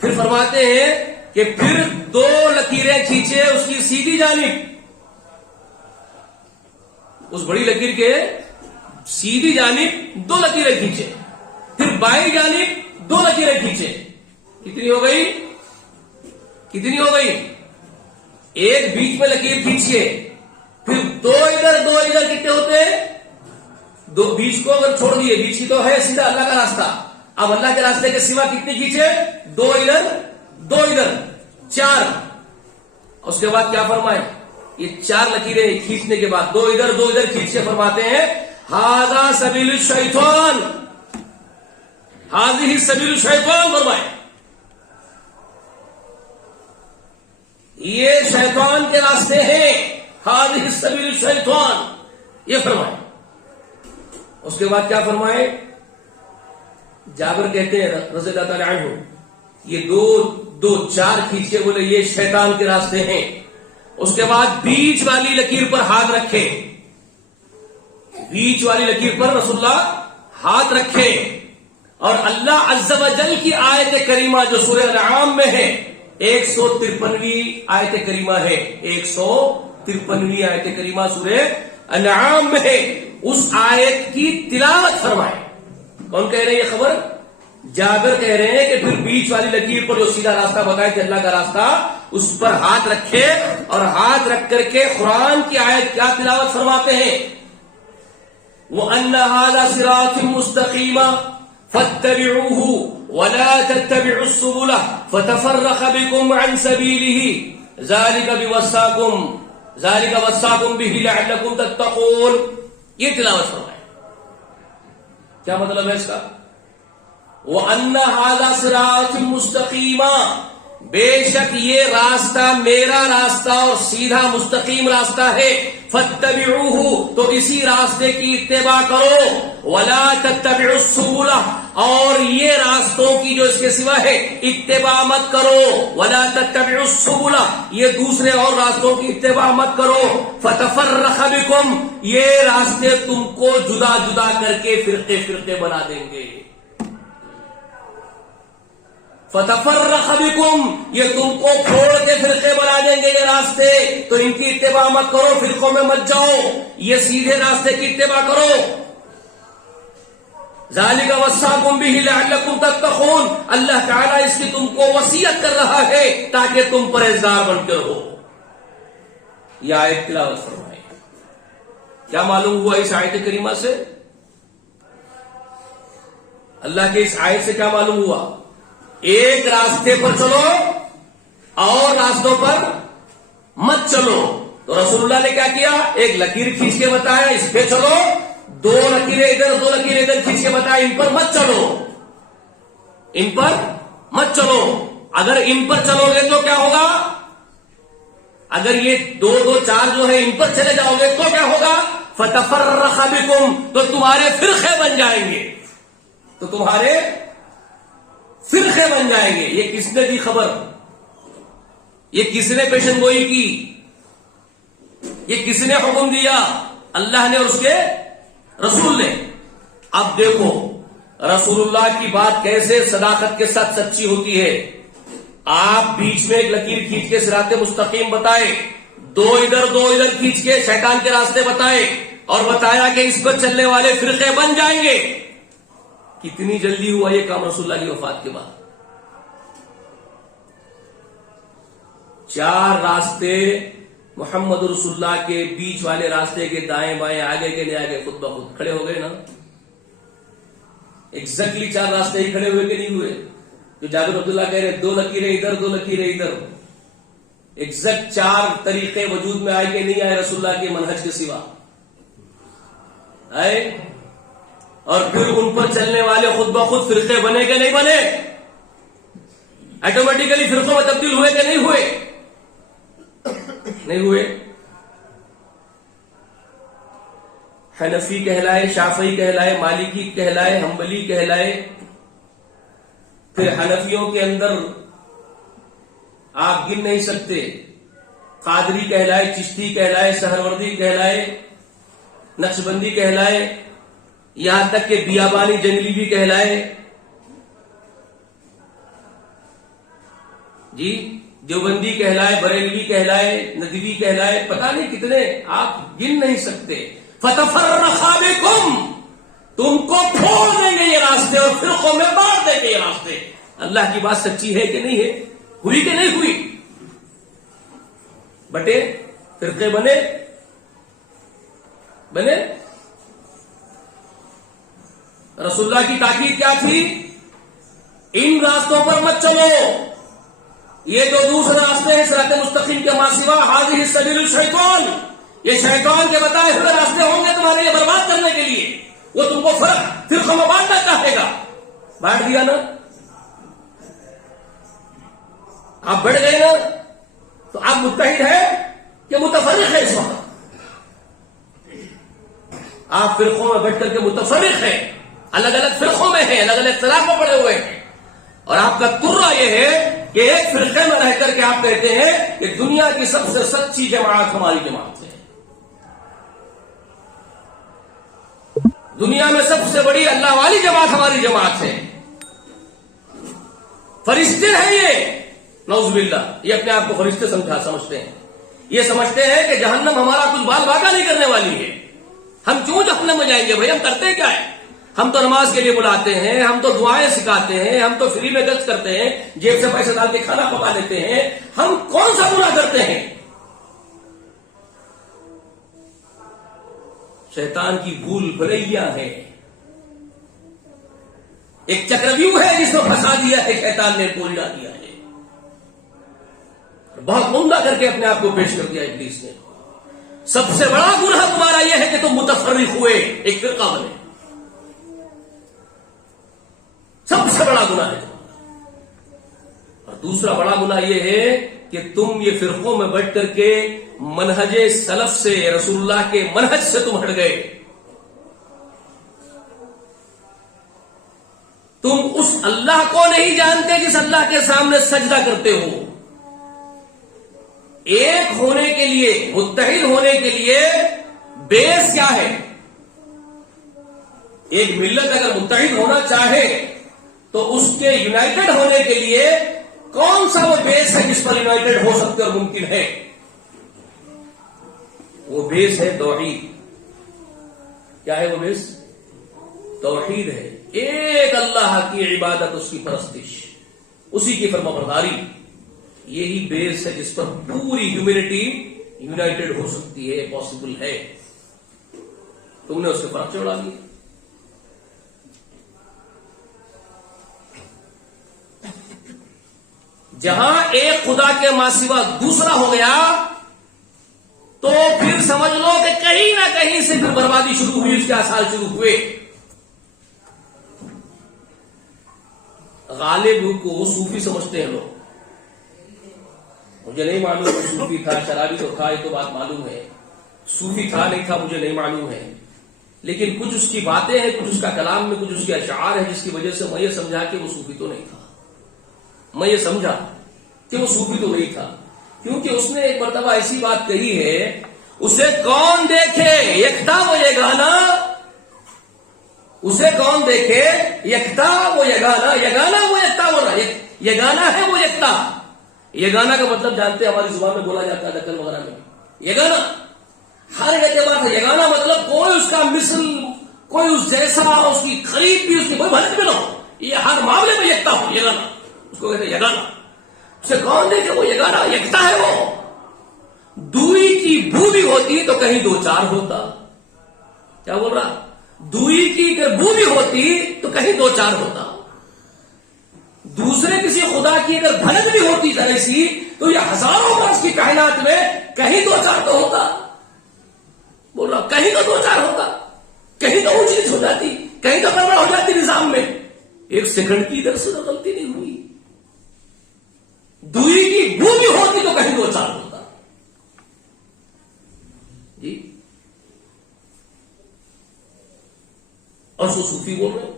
پھر فرماتے ہیں کہ پھر دو لکیریں کھینچے اس کی سیدھی جانب، اس بڑی لکیر کے سیدھی جانب دو لکیریں کھینچے. پھر بائیں جانب دو لکیریں کھینچے. کتنی ہو گئی؟ کتنی ہو گئی؟ ایک بیچ میں لکیر کھینچیے، پھر دو ادھر دو ادھر. کتنے ہوتے ہیں؟ دو. بیچ کو اگر چھوڑ دیے، بیچ کی تو ہے سیدھا اللہ کا راستہ. اب اللہ کے راستے کے سوا کتنی کھینچے؟ دو ادھر دو ادھر، چار. اس کے بعد کیا فرمائے؟ یہ چار لکیریں کھینچنے کے بعد دو ادھر کھینچ کے فرماتے ہیں ھذا سبیل الشیطان، ھذہ سبیل الشیطان فرمائے. یہ شیطان کے راستے ہیں، ھذہ سبیل الشیطان، یہ فرمائے. اس کے بعد کیا فرمائے؟ جابر کہتے ہیں رضی اللہ تعالی عنہ، یہ دو چار کھینچ کے بولے یہ شیطان کے راستے ہیں. اس کے بعد بیچ والی لکیر پر ہاتھ رکھے، بیچ والی لکیر پر رسول اللہ ہاتھ رکھے، اور اللہ عز و جل کی آیت کریمہ جو سورہ انعام میں ہے، 153ویں آیت کریمہ ہے، 153ویں آیت کریمہ سورہ انعام میں ہے، اس آیت کی تلاوت فرمائے. کون کہہ رہے ہیں یہ خبر؟ جابر کہہ رہے ہیں کہ پھر بیچ والی لکیر پر جو سیدھا راستہ بتایا تھے اللہ کا راستہ، اس پر ہاتھ رکھے اور ہاتھ رکھ کر کے قرآن کی آیت کیا تلاوت فرماتے ہیں؟ وَأَنَّ هَذَا صِرَاطٌ مُسْتَقِيمٌ فَاتَّبِعُوهُ وَلَا تَتَّبِعُوا السُّبُلَ فَتَفَرَّقَ بِكُمْ عَنْ سَبِيلِهِ ذَلِكَ وَصَّاكُمْ بِهِ لَعَلَّكُمْ تَتَّقُونَ. یہ تلاوت فرمائے. کیا مطلب ہے اس کا؟ وَأَنَّ هَذَا صِرَاطٌ مُسْتَقِيمٌ، بے شک یہ راستہ میرا راستہ اور سیدھا مستقیم راستہ ہے. فَاتَّبِعُوهُ، تو اسی راستے کی اتباع کرو. وَلَا تَتَّبِعُوا السُّبُلَ، اور یہ راستوں کی جو اس کے سوا ہے اتباع مت کرو. وَلَا تَتَّبِعُوا السُّبُلَ، یہ دوسرے اور راستوں کی اتباع مت کرو. فَتَفَرَّقَ بِكُمْ، یہ راستے تم کو جدا جدا کر کے فرقے فرقے بنا دیں گے. فتفرق بکم، یہ تم کو پھوڑ کے فرقے بنا دیں گے یہ راستے، تو ان کی اتباع مت کرو، فرقوں میں مت جاؤ، یہ سیدھے راستے کی اتباع کرو. ذالک وصاکم بہ لعلکم تتقون، اللہ تعالیٰ اس کی تم کو وصیت کر رہا ہے تاکہ تم پرہیزگار بن کے رہو. یہ آیت تلاوت فرمائے. کیا معلوم ہوا اس آیت کریمہ سے؟ اللہ کے اس آیت سے کیا معلوم ہوا؟ ایک راستے پر چلو اور راستوں پر مت چلو. تو رسول اللہ نے کیا کیا؟ ایک لکیر کھینچ کے بتایا اس پہ چلو، دو لکیریں ادھر کھینچ کے بتایا ان پر مت چلو، ان پر مت چلو. اگر ان پر چلو گے تو کیا ہوگا؟ اگر یہ دو چار جو ہے ان پر چلے جاؤ گے تو کیا ہوگا؟ فتفرق بکم، تو تمہارے فرقے بن جائیں گے، تو تمہارے فرقے بن جائیں گے. یہ کس نے دی خبر؟ یہ کس نے پیشن گوئی کی؟ یہ کس نے حکم دیا؟ اللہ نے اور اس کے رسول نے. اب دیکھو رسول اللہ کی بات کیسے صداقت کے ساتھ سچی ہوتی ہے. آپ بیچ میں ایک لکیر کھینچ کے صراط مستقیم بتائے، دو ادھر کھینچ کے شیطان کے راستے بتائے، اور بتایا کہ اس پر چلنے والے فرقے بن جائیں گے. کتنی جلدی ہوا یہ کام رسول اللہ کی وفات کے بعد؟ 4 راستے محمد رسول اللہ کے بیچ والے راستے کے دائیں بائیں آگے کے لے آگے خود بخود کھڑے ہو گئے نا. ایگزیکٹلی 4 راستے ہی کھڑے ہوئے کہ نہیں ہوئے؟ جو جابر عبداللہ کہہ رہے 2 لکیریں ادھر 2 لکیریں ادھر، ایگزیکٹ 4 طریقے وجود میں آئے کہ نہیں آئے رسول اللہ کے منہج کے سوا؟ آئے. اور پھر ان پر چلنے والے خود بخود فرقے بنے کہ نہیں بنے؟ آٹومیٹیکلی فرقوں میں تبدیل ہوئے کہ نہیں ہوئے؟ نہیں ہوئے. حنفی کہلائے، شافعی کہلائے، مالکی کہلائے، حنبلی کہلائے. پھر حنفیوں کے اندر آپ گن نہیں سکتے، قادری کہلائے، چشتی کہلائے، سہروردی کہلائے، نقشبندی کہلائے، یہاں تک کہ بیابانی جنگلی بھی کہلائے. جی دیوبندی کہلائے، بریلوی کہلائے، ندوی کہلائے، پتہ نہیں کتنے، آپ گن نہیں سکتے. فتفرق بکم، تم کو پھوڑ دیں گے یہ راستے اور فرقوں میں بانٹ دیں گے یہ راستے. اللہ کی بات سچی ہے کہ نہیں ہے؟ ہوئی کہ نہیں ہوئی؟ بٹے، فرقے بنے. رسول اللہ کی تاکید کیا تھی؟ ان راستوں پر مت چلو، یہ جو دوسرے راستے ہیں صراط مستقیم کے ماں سوا ھذہ سبیل الشیطان، یہ شیطان کے بتائے ہوئے راستے ہوں گے تمہارے لیے برباد کرنے کے لیے. وہ تم کو فرقوں میں بانٹنا چاہے گا. بانٹ دیا نا، آپ بڑھ گئے نا، تو آپ متحد ہیں کہ متفرق ہے؟ اس وقت آپ فرقوں میں بیٹھ کر کے متفرق ہیں، الگ الگ فرقوں میں ہیں، الگ الگ اختلاف میں پڑے ہوئے ہیں. اور آپ کا ترا یہ ہے کہ ایک فرقے میں رہ کر کے آپ کہتے ہیں کہ دنیا کی سب سے سچی جماعت ہماری جماعت ہے، دنیا میں سب سے بڑی اللہ والی جماعت ہماری جماعت ہے. فرشتے ہیں یہ، نعوذ باللہ، یہ اپنے آپ کو فرشتے سمجھتے ہیں. یہ سمجھتے ہیں کہ جہنم ہمارا کچھ بال باقا نہیں کرنے والی ہے. ہم کیوں جہنم میں جائیں گے بھائی؟ ہم کرتے کیا ہے؟ ہم تو نماز کے لیے بلاتے ہیں، ہم تو دعائیں سکھاتے ہیں، ہم تو فری میں درس کرتے ہیں، جیب سے پیسے ڈال کے کھانا پکا لیتے ہیں. ہم کون سا گناہ کرتے ہیں؟ شیطان کی بھول بھلیاں ہے، ایک چکرویو ہے جس کو پھنسا دیا ہے شیطان نے، الجھا دیا ہے، بہت عمدہ کر کے اپنے آپ کو پیش کر دیا ابلیس نے. سب سے بڑا گناہ تمہارا یہ ہے کہ تم متفرق ہوئے، ایک فرقہ بنے. سب سے بڑا گناہ ہے تمہارا. اور دوسرا بڑا گناہ یہ ہے کہ تم یہ فرقوں میں بیٹھ کر کے منہج سلف سے، رسول اللہ کے منہج سے تم ہٹ گئے. تم اس اللہ کو نہیں جانتے جس اللہ کے سامنے سجدہ کرتے ہو. ایک ہونے کے لیے، متحد ہونے کے لیے بیس کیا ہے؟ ایک ملت اگر متحد ہونا چاہے تو اس کے یونائٹڈ ہونے کے لیے کون سا وہ بیس ہے جس پر یونائٹڈ ہو سکتے اور ممکن ہے؟ وہ بیس ہے توحید. کیا ہے وہ بیس؟ توحید ہے. ایک اللہ کی عبادت، اس کی پرستش، اسی کی فرمانبرداری. یہی بیس ہے جس پر پوری ہیومینٹی یونائٹڈ ہو سکتی ہے، پاسبل ہے. تم نے اس کے پرچے اڑا دیے. جہاں ایک خدا کے ماں سوا دوسرا ہو گیا تو پھر سمجھ لو کہ کہیں نہ کہیں سے پھر بربادی شروع ہوئی، اس کے آثار شروع ہوئے. غالب کو صوفی سمجھتے ہیں لوگ. مجھے نہیں معلوم کہ صوفی تھا، شرابی تو تھا، یہ تو بات معلوم ہے. صوفی تھا نہیں تھا مجھے نہیں معلوم ہے، لیکن کچھ اس کی باتیں ہیں، کچھ اس کا کلام میں، کچھ اس کے اشعار ہیں جس کی وجہ سے میں یہ سمجھا کہ وہ صوفی تو نہیں تھا. میں یہ سمجھا کہ وہ صوفی تو نہیں تھا، کیونکہ اس نے ایک مرتبہ ایسی بات کہی ہے، اسے کون دیکھے یکتا وہ یگانا، اسے کون دیکھے یکتا وہ یگانا. یگانا وہ یکتا ہونا، یگانا ہے وہ یکتا. یگانا کا مطلب جانتے ہیں، ہماری زبان میں بولا جاتا ہے دکن وغیرہ میں. یگانا ہر اعتبار سے، یگانا مطلب کوئی اس کا مثل، کوئی اس جیسا، اس کی خرید بھی، اس کی کوئی بھرت بھی نہ ہو، یہ ہر معاملے میں یکتا ہو. یگانا اس کو کہتے ہیں یگانا. اسے کون دیکھے وہ یگانا، یکتا ہے وہ. دوئی کی بو بھی ہوتی تو کہیں دو چار ہوتا. کیا بول رہا؟ دوئی کی اگر بو بھی ہوتی تو کہیں دو چار ہوتا. دوسرے کسی خدا کی اگر بھنت بھی ہوتی ذرا سی تو یہ ہزاروں برس کی کائنات میں کہیں دو چار تو ہوتا. بول رہا کہیں تو دو چار ہوتا، کہیں تو اونچ نیچ ہو جاتی، کہیں تو گڑبڑ ہو جاتی نظام میں. ایک سیکنڈ کی ادھر سے تو غلطی نہیں ہوئی. دوئی کی بو بھی ہوتی تو کہیں دو چار ہوتا. جی اور سو صوفی بول رہے.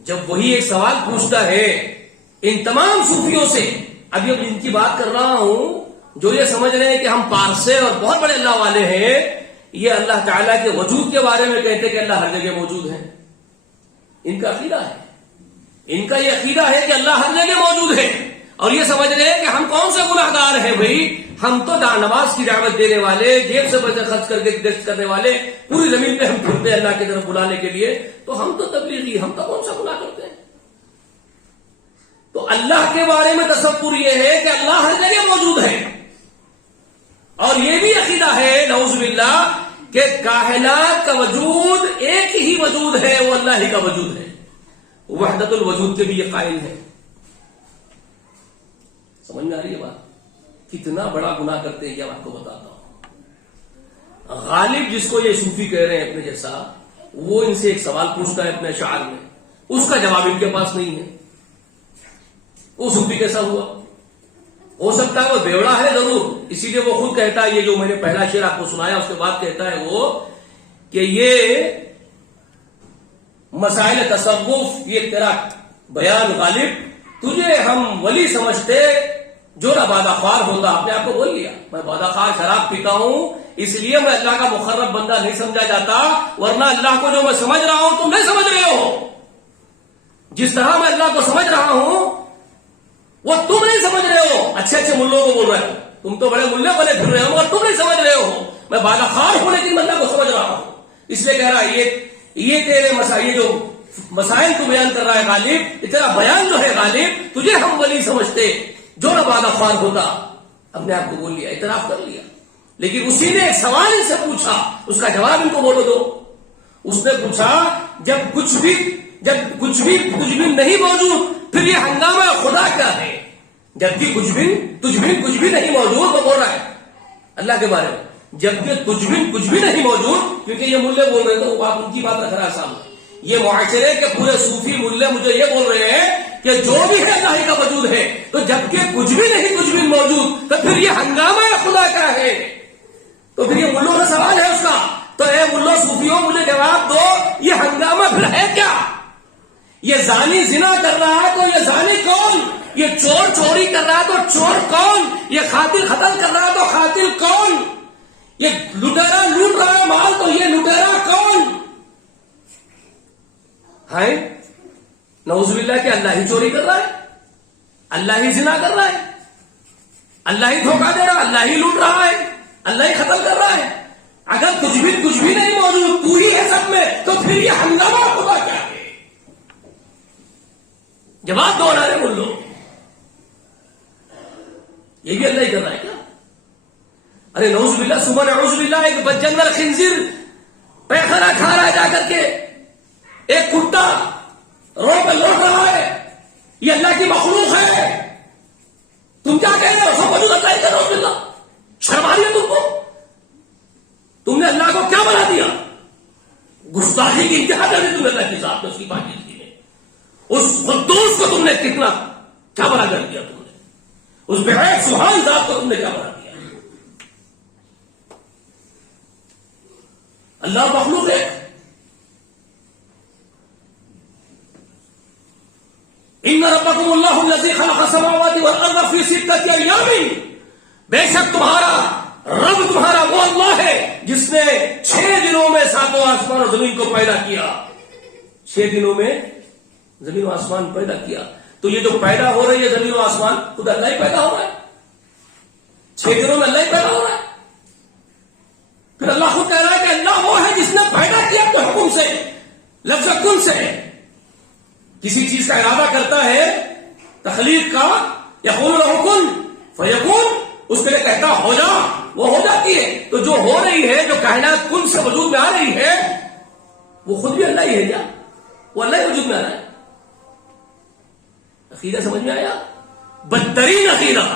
جب وہی ایک سوال پوچھتا ہے ان تمام صوفیوں سے، ابھی اب ان کی بات کر رہا ہوں جو یہ سمجھ رہے ہیں کہ ہم پارسے اور بہت بڑے اللہ والے ہیں، یہ اللہ تعالیٰ کے وجود کے بارے میں کہتے کہ اللہ ہر جگہ موجود ہے. ان کا عقیدہ ہے، ان کا یہ عقیدہ ہے کہ اللہ ہر جگہ موجود ہے، اور یہ سمجھ رہے ہیں کہ ہم کون سے گناہ گار ہیں بھائی. ہم تو نماز کی دعوت دینے والے، جیب سے پیسے خرچ کر کے درس کرنے والے، پوری زمین پہ ہم پھرتے ہیں اللہ کی طرف بلانے کے لیے، تو ہم تو تبلیغی، ہم تو کون سا گناہ کرتے ہیں. تو اللہ کے بارے میں تصور یہ ہے کہ اللہ ہر جگہ موجود ہے، اور یہ بھی عقیدہ ہے نعوذ باللہ کہ کائنات کا وجود ایک ہی وجود ہے، وہ اللہ ہی کا وجود ہے. وحدت الوجود کے بھی یہ قائل ہے. اور یہ بھی عقیدہ ہے نعوذ باللہ کہ کائنات کا وجود ایک ہی وجود ہے، وہ اللہ ہی کا وجود ہے. وحدت الوجود کے بھی یہ قائل ہے. اور یہ بھی عقیدہ ہے نعوذ باللہ کہ کائنات کا وجود ایک ہی وجود ہے، وہ اللہ ہی کا وجود ہے. سمجھ میں آ رہی ہے بات؟ کتنا بڑا گناہ کرتے ہیں یہ میں آپ کو بتاتا ہوں. غالب جس کو یہ صوفی کہہ رہے ہیں اپنے جیسا، وہ ان سے ایک سوال پوچھتا ہے اپنے اشعار میں، اس کا جواب ان کے پاس نہیں ہے. وہ صوفی کیسا ہوا؟ ہو سکتا ہے وہ بیوڑا ہے ضرور، اسی لیے وہ خود کہتا ہے، یہ جو میں نے پہلا شعر آپ کو سنایا اس کے بعد کہتا ہے وہ کہ یہ مسائل تصوف، یہ تیرا بیان غالب، تجھے ہم ولی سمجھتے جو نہ بادہ خوار ہوتا. آپ نے آپ کو بول لیا میں بادہ خوار شراب پیتا ہوں، اس لیے میں اللہ کا مقرب بندہ نہیں سمجھا جاتا، ورنہ اللہ کو جو میں سمجھ رہا ہوں تم نہیں سمجھ رہے ہو. جس طرح میں اللہ کو سمجھ رہا ہوں وہ تم نہیں سمجھ رہے ہو. اچھے اچھے ملوں کو بول رہے ہو، تم تو بڑے ملے بنے پھر رہے ہو مگر تم نہیں سمجھ رہے ہو. میں بادہ خوار ہوں لیکن میں اللہ کو سمجھ رہا ہوں. اس لیے کہہ رہا ہے یہ تیرے مسائل جو مسائل کو بیان کر رہا ہے غالب، تیرا بیان جو ہے غالب، تجھے ہم ولی سمجھتے جو نہ بادہ خوار ہوتا. اپنے آپ کو بول لیا، اعتراف کر لیا. لیکن اسی نے ایک سوال ان سے پوچھا، اس کا جواب ان کو بولو دو. اس نے پوچھا جب کچھ بھی نہیں موجود پھر یہ ہنگامہ خدا کیا ہے؟ جبکہ کچھ بھی نہیں موجود، وہ بول رہا ہے اللہ کے بارے میں، جبکہ کچھ بھی نہیں موجود. کیونکہ یہ ملے بول رہے ہیں تو آپ ان کی بات رکھ رہا ہے سامنے. یہ معاشرے کے پورے صوفی ملے مجھے یہ بول رہے ہیں کہ جو بھی ہے اللہ کا وجود ہے، تو جبکہ کچھ بھی موجود تو پھر یہ ہنگامہ خدا کیا ہے؟ تو پھر یہ ملوں کا سوال ہے اس کا. تو اے ملو صوفیوں مجھے جواب دو، یہ ہنگامہ پھر ہے کیا؟ یہ زانی زنا کر رہا ہے تو یہ زانی کون؟ یہ چور چوری کر رہا ہے تو چور کون؟ یہ قاتل قتل کر رہا ہے تو قاتل کون؟ یہ لٹیرا لوٹ رہا ہے مال تو یہ لٹیرا کون ہے؟ نعوذ باللہ کہ اللہ ہی چوری کر رہا ہے، اللہ ہی زنا کر رہا ہے، اللہ ہی دھوکہ دے رہا ہے، اللہ ہی لوٹ رہا ہے، اللہ ہی قتل کر رہا ہے. اگر کچھ بھی نہیں موجود، تو ہی ہے سب میں، تو پھر یہ ہنگامہ خدا کیا ہے؟ جواب دو نارے بولو. یہ بھی اللہ ہی کر رہا ہے کیا؟ ارے نعوذ باللہ صبح نعوذ باللہ ایک جنگل خنزیر پیخانہ کھا رہا ہے جا کر کے، ایک کتا روڈ پہ لوٹ رہا ہے، یہ اللہ کی مخلوق ہے، تم کیا کہہ رہے ہو؟ سب وجود اللہ ہی کر رہا ہو. شرم آ رہی ہے تم کو؟ تم نے اللہ کو کیا بنا دیا؟ گستاخی کی انتہا کر دی تم نے اللہ کی ذات میں، اس کی پاکیزگی میں. اس قدوس کو تم نے کتنا کیا بنا کر دیا؟ تم نے اس بے حیف سبحان ذات کو تم نے کیا بنا دیا؟ اللہ مخلوق ہے. ان ربکم اللہ الذی خلق السماوات والارض فی ستۃ ایام، بے شک تمہارا وہ اللہ ہے جس نے 6 دنوں میں ساتوں آسمان اور زمین کو پیدا کیا. 6 دنوں میں زمین و آسمان پیدا کیا. تو یہ جو پیدا ہو رہی ہے زمین و آسمان خود اللہ ہی پیدا ہو رہا ہے. 6 دنوں میں اللہ ہی پیدا ہو رہا ہے. پھر اللہ خود کہہ رہا ہے کہ اللہ وہ ہے جس نے پیدا کیا اپنے حکم سے، لفظ کن سے. کسی چیز کا ارادہ کرتا ہے تخلیق کا، یقول لہ کن فیکون، اس کے لیے کہتا ہو جا، وہ ہو جاتی ہے. تو جو ہو رہی ہے، جو کائنات کن سے وجود میں آ رہی ہے، وہ خود بھی اللہ ہی ہے کیا؟ وہ اللہ ہی وجود میں آ رہا ہے. عقیدہ سمجھ میں آیا؟ بدترین عقیدہ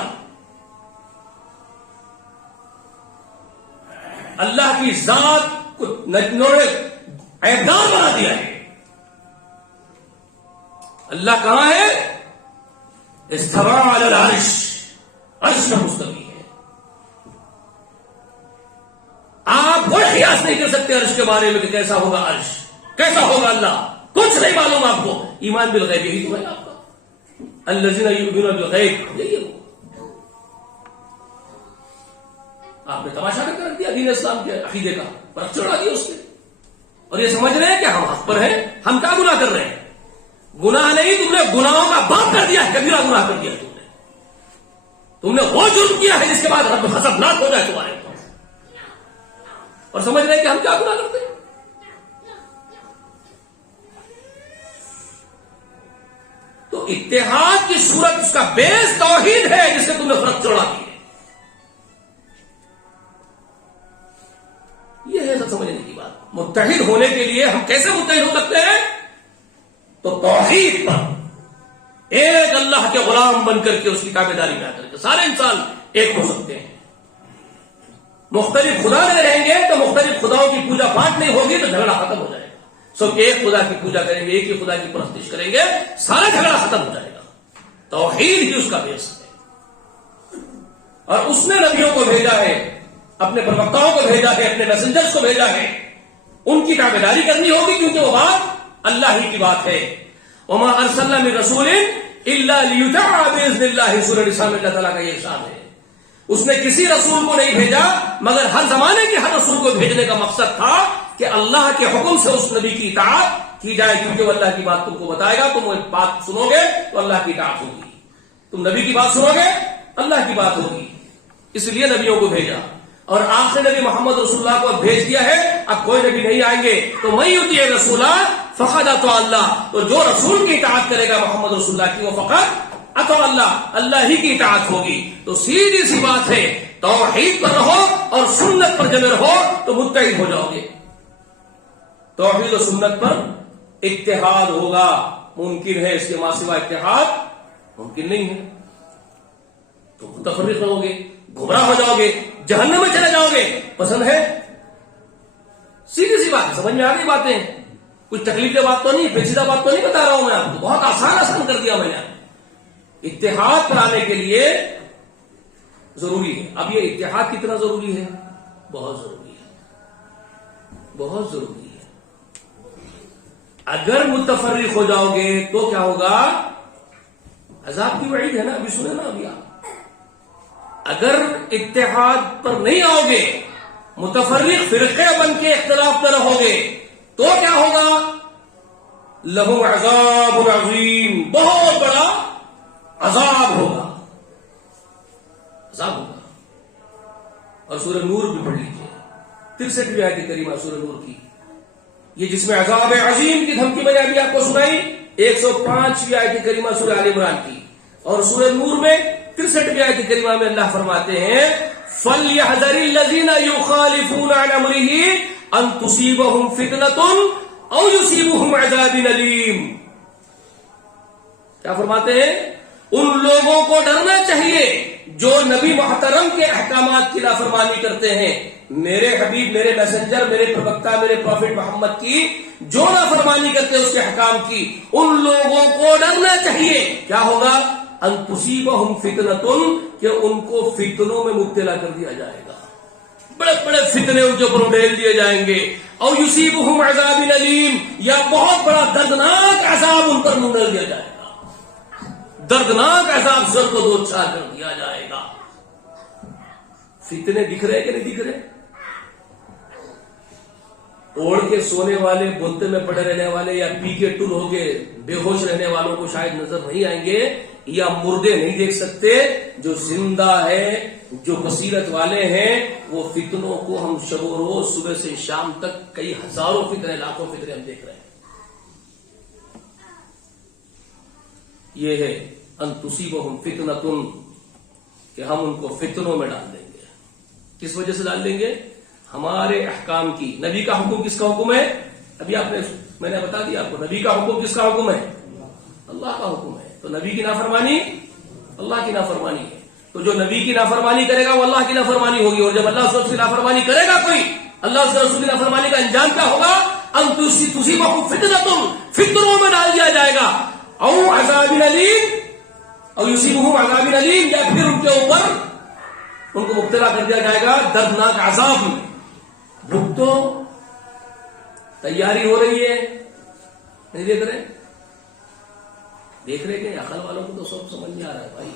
اللہ کی ذات کو عیبدار بنا دیا ہے. اللہ کہاں ہے؟ استوى علی العرش، عرش میں مستوی ہے. آپ کوئی قیاس نہیں کر سکتے عرش کے بارے میں کہ کیسا ہوگا عرش، کیسا ہوگا اللہ، کچھ نہیں معلوم آپ کو. ایمان بالغیب یہی تو ہے آپ کا، الذین یؤمنون بالغیب. یہی ہے. آپ نے تماشا کر کے رکھ دیا دین اسلام کے عقیدے کا، فرق چڑھا دیا اس کے، اور یہ سمجھ رہے ہیں کہ ہم حق پر ہیں. ہم کیا گناہ کر رہے ہیں؟ گناہ نہیں، تم نے گناہوں کا باپ کر دیا ہے، کبیرہ گناہ کر دیا تم نے وہ جرم کیا ہے جس کے بعد رب خطرناک ہو جائے تمہارے اوپر، اور سمجھ رہے ہیں کہ ہم کیا گناہ کرتے ہیں. تو اتحاد کی صورت اس کا بیس توحید ہے جس سے تم نے فرق چڑھا دی ہے. یہ ہے سب سمجھنے کی بات. متحد ہونے کے لیے ہم کیسے متحد ہو سکتے ہیں؟ تو توحید پر، ایک اللہ کے غلام بن کر کے اس کی تابعداری میں آ کر کے سارے انسان ایک ہو سکتے ہیں. مختلف خدا میں رہیں گے تو مختلف خداؤں کی پوجا پاٹ نہیں ہوگی تو جھگڑا ختم ہو جائے گا. سب ایک خدا کی پوجا کریں گے, ایک ہی خدا کی پرستش کریں گے, سارا جھگڑا ختم ہو جائے گا. توحید ہی اس کا بیس ہے. اور اس نے نبیوں کو بھیجا ہے, اپنے پروکتاؤں کو بھیجا ہے, اپنے میسنجرز کو بھیجا ہے. ان کی تابعداری کرنی ہوگی کیونکہ وہ بات اللہ ہی کی بات ہے. وما ارسلنا من رسول الا لیطاع باذن اللہ, سورہ نساء میں اللہ تعالیٰ کا یہ ارشاد ہے. اس نے کسی رسول کو نہیں بھیجا مگر ہر زمانے کے ہر رسول کو بھیجنے کا مقصد تھا کہ اللہ کے حکم سے اس نبی کی اطاعت کی جائے, کیونکہ وہ اللہ کی بات تم کو بتائے گا, تم وہ بات سنو گے تو اللہ کی اطاعت ہوگی. تم نبی کی بات سنو گے اللہ کی بات ہوگی. اس لیے نبیوں کو بھیجا. اور آخر نبی محمد رسول اللہ کو بھیج دیا ہے. اب کوئی نبی نہیں آئیں گے تو میں یوتی رسولہ فقط اطاع اللہ, تو جو رسول کی اطاعت کرے گا محمد رسول اللہ کی وہ فقط اطاع اللہ, اللہ ہی کی اطاعت ہوگی. تو سیدھی سی بات ہے, توحید پر رہو اور سنت پر جمے رہو تو متحد ہو جاؤ گے. توحید و سنت پر اتحاد ہوگا, ممکن ہے, اس کے ماں سوا اتحاد ممکن نہیں ہے. تو متفرق رہو گے, گمراہ ہو جاؤ گے, جہنم میں چلے جاؤ گے. پسند ہے؟ سیدھی سی بات, سمجھ میں آ گئی باتیں, کچھ تکلیف کی بات تو نہیں, پیچیدہ بات تو نہیں بتا رہا ہوں میں آپ کو, بہت آسان کر دیا میں نے. اتحاد پر آنے کے لیے ضروری ہے. اب یہ اتحاد کتنا ضروری ہے؟ بہت ضروری ہے, بہت ضروری ہے. اگر متفرق ہو جاؤ گے تو کیا ہوگا؟ عذاب کی وعید ہے نا, ابھی سنے نا ابھی آپ. اگر اتحاد پر نہیں آؤ گے, متفرق فرقے بن کے اختلاف پر رہو گے تو کیا ہوگا؟ لہم عذاب عظیم, بہت بڑا عذاب ہوگا, عذاب ہوگا. اور سورہ نور بھی پڑھ لیجیے, 63 آیت کریمہ سورہ نور کی, یہ جس میں عذاب عظیم کی دھمکی میں نے ابھی آپ کو سنائی. 105 آیت کریمہ سورہ آل عمران کی, اور سورہ نور میں 63 آیت کریمہ میں اللہ فرماتے ہیں فَلْيَحْذَرِ الَّذِينَ يُخَالِفُونَ عَنْ أَمْرِهِ أَن تُصِيبَهُمْ فِتْنَةٌ أَوْ يُصِيبَهُمْ عَذَابٌ أَلِيمٌ. کیا فرماتے ہیں؟ ان لوگوں کو ڈرنا چاہیے جو نبی محترم کے احکامات کی نافرمانی کرتے ہیں. میرے حبیب, میرے میسنجر, میرے پروکتا, میرے پروفٹ محمد کی جو نافرمانی کرتے ہیں اس کے احکام کی, ان لوگوں کو ڈرنا چاہیے. کیا ہوگا؟ ان تصیبہم فتنۃ, کہ ان کو فتنوں میں مبتلا کر دیا جائے گا, بڑے بڑے فتنے ان کے اوپر ڈھیل دیے جائیں گے. او یصیبہم عذاب علیم, یا بہت بڑا دردناک عذاب ان پر منڈل دیا جائے گا, دردناک عذاب سر کو دو چار کر دیا جائے گا. فتنے دکھ رہے کہ نہیں دکھ رہے؟ اوڑھ کے سونے والے, بولتے میں پڑے رہنے والے, یا پی کے ٹل ہو کے بے ہوش رہنے والوں کو شاید نظر نہیں آئیں گے, یا مردے نہیں دیکھ سکتے. جو زندہ ہے, جو بصیرت والے ہیں, وہ فتنوں کو ہم شب و روز صبح سے شام تک کئی ہزاروں فتنے, لاکھوں فتنے ہم دیکھ رہے ہیں. یہ ہے ان تصیبہم فتنۃ, کہ ہم ان کو فتنوں میں ڈال دیں گے. کس وجہ سے ڈال دیں گے؟ ہمارے احکام کی. نبی کا حکم کس کا حکم ہے؟ ابھی میں نے بتا دیا آپ کو, نبی کا حکم کس کا حکم ہے؟ اللہ کا حکم ہے. تو نبی کی نافرمانی اللہ کی نافرمانی ہے. تو جو نبی کی نافرمانی کرے گا وہ اللہ کی نافرمانی ہوگی. اور جب اللہ رسول کی نافرمانی کرے گا کوئی, اللہ اس رسول کی نافرمانی کا انجام کیا ہوگا؟ ان تصیبہم فتنۃ, فتنوں میں ڈال دیا جائے گا. او عذاب علیم, او یصیبہم عذاب علیم, یا پھر ان کے اوپر ان کو مبتلا کر دیا جائے گا دردناک عذاب میں. بھگتو, تیاری ہو رہی ہے, نہیں دیکھ رہے؟ دیکھ رہے کہ عقل والوں کو تو سب سمجھ میں آ رہا ہے بھائی.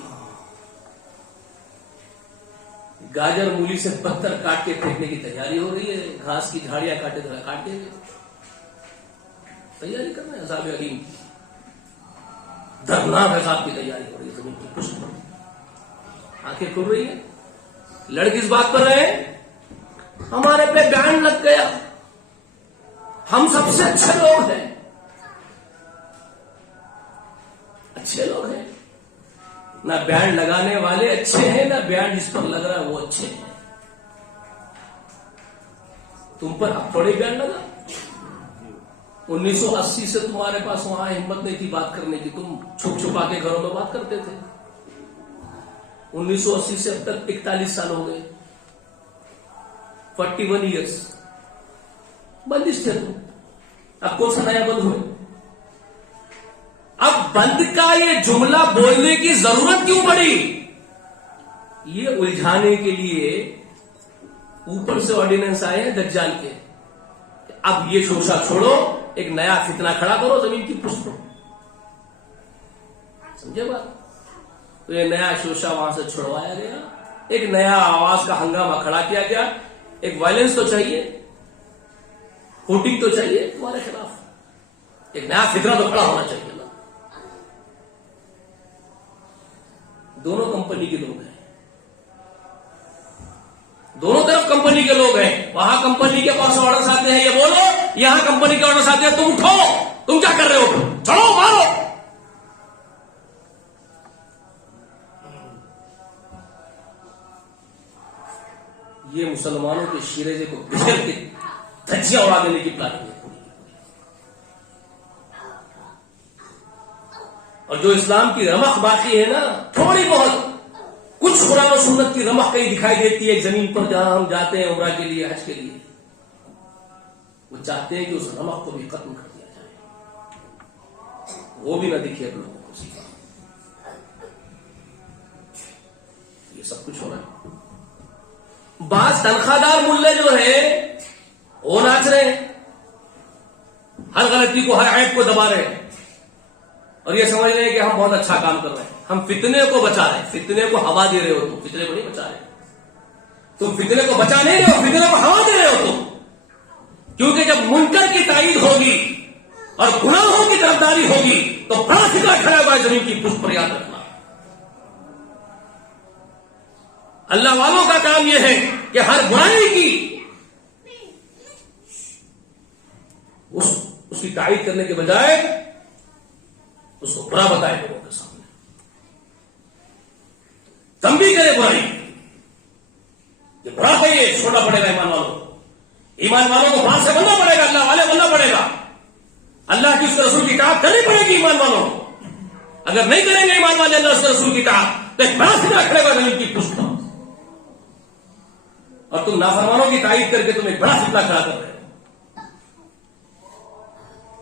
گاجر مولی سے پتھر کاٹ کے پھینکنے کی تیاری ہو رہی ہے, گھاس کی جھاڑیاں کاٹے طرح کاٹ دیں گے, تیاری کرنا ہے عذاب علیم کی, دردناک عذاب کی تیاری ہو رہی ہے. زمین کی پشت پر آنکھیں کھل رہی ہے. لڑ کس بات پر رہے؟ ہمارے پہ بینڈ لگ گیا, ہم سب سے اچھے لوگ ہیں, اچھے لوگ ہیں. نہ بینڈ لگانے والے اچھے ہیں, نہ بینڈ جس پر لگ رہا ہے وہ اچھے ہیں. تم پر اب تھوڑے بینڈ لگا, 1980 سے تمہارے پاس وہاں ہمت نہیں تھی بات کرنے کی، تم چھپ چھپا کے گھروں میں بات کرتے تھے۔ 1980 سے اب تک 41 سال ہو گئے، 41 ایئرس بندش تھے تم، اب کون سا نیا بند ہوئے؟ اب بند کا یہ جملہ بولنے کی ضرورت کیوں پڑی؟ یہ الجھانے کے لیے اوپر سے آرڈیننس آئے ہیں دجال کے، اب یہ شوشہ چھوڑو، ایک نیا فتنہ کھڑا کرو زمین کی پشت پر، سمجھے بات؟ تو یہ نیا شوشہ وہاں سے چھڑوایا گیا، ایک نیا آواز کا ہنگامہ کھڑا کیا گیا، ایک وائلنس تو چاہیے، ہوٹنگ تو چاہیے تمہارے خلاف، ایک نیا فتنہ تو کھڑا ہونا چاہیے نا۔ دونوں کمپنی کے لوگ ہیں، دونوں طرف کمپنی کے لوگ ہیں، وہاں کمپنی کے پاس آرڈرز آتے ہیں یہ بولو، یہاں کمپنی کے آرڈرز آتے ہیں تم اٹھو، تم کیا کر رہے ہو، چڑھو مارو۔ یہ مسلمانوں کے شیرے کو بچھڑ کے دھجیاں اڑا دینے کی پلاننگ ہے، اور جو اسلام کی رمق باقی ہے نا، تھوڑی بہت کچھ قرآن و سنت کی رمق کہیں دکھائی دیتی ہے زمین پر جہاں ہم جاتے ہیں عمرہ کے لیے، حج کے لیے، وہ چاہتے ہیں کہ اس رمق کو بھی ختم کر دیا جائے، وہ بھی نہ دکھے اب لوگوں کو سیکھا۔ یہ سب کچھ ہو رہا ہے۔ بعض تنخواہ دار ملے جو ہے وہ ناچ رہے ہیں، ہر غلطی کو، ہر عیب کو دبا رہے ہیں، اور یہ سمجھ رہے ہیں کہ ہم بہت اچھا کام کر رہے ہیں، ہم فتنے کو بچا رہے ہیں، فتنے کو ہوا دے رہے ہو، تم فتنے کو نہیں بچا رہے، تم فتنے کو بچا نہیں رہے ہو، فتنے کو ہوا دے رہے ہو تم، کیونکہ جب منکر کی تائید ہوگی اور گناہوں کی طرفداری ہوگی تو بڑا فتنہ کھڑا ہوا ہے زمین کی پشت پر، یاد رکھنا۔ اللہ والوں کا کام یہ ہے کہ ہر برائی کی اس کی تائید کرنے کے بجائے اس کو برا بتائے لوگوں کے سامنے، تنبیہ کرے برائی، یہ برا ہے، یہ چھوڑنا پڑے گا ایمان والوں کو، ایمان والوں کو بات سے بننا پڑے گا، اللہ والے بننا پڑے گا، اللہ کی اس رسول کی اطاعت کرنی پڑے گی ایمان والوں کو۔ اگر نہیں کریں گے ایمان والے اللہ اس رسول کی اطاعت تو ایک بڑا فتنہ کھڑے گا زمین کی پشت پر، اور تم نافرمانوں کی تائید کر کے تم ایک بڑا فتنہ کھڑا کر رہے ہو۔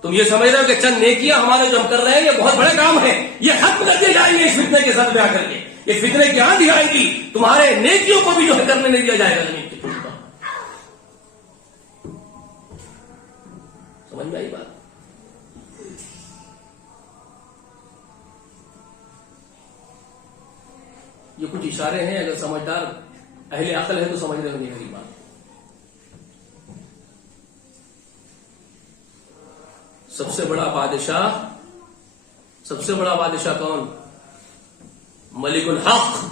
تم یہ سمجھ رہے ہو کہ چند نیکیاں ہمارے جو ہم کر رہے ہیں یہ بہت بڑے کام ہیں، یہ ختم کر دیے جائیں گے اس فتنے کے ساتھ بیاہ کر کے، یہ فتنے کی آندھی آئے گی، تمہارے نیکیوں کو بھی جو ہے کرنے نہیں دیا جائے گا زمین کی پشت پر۔ سمجھ میں آئی بات؟ یہ کچھ اشارے ہیں، اگر سمجھدار اہل عقل ہے تو سمجھ رہے ہوں گے میری بات۔ سب سے بڑا بادشاہ کون؟ ملک الحق،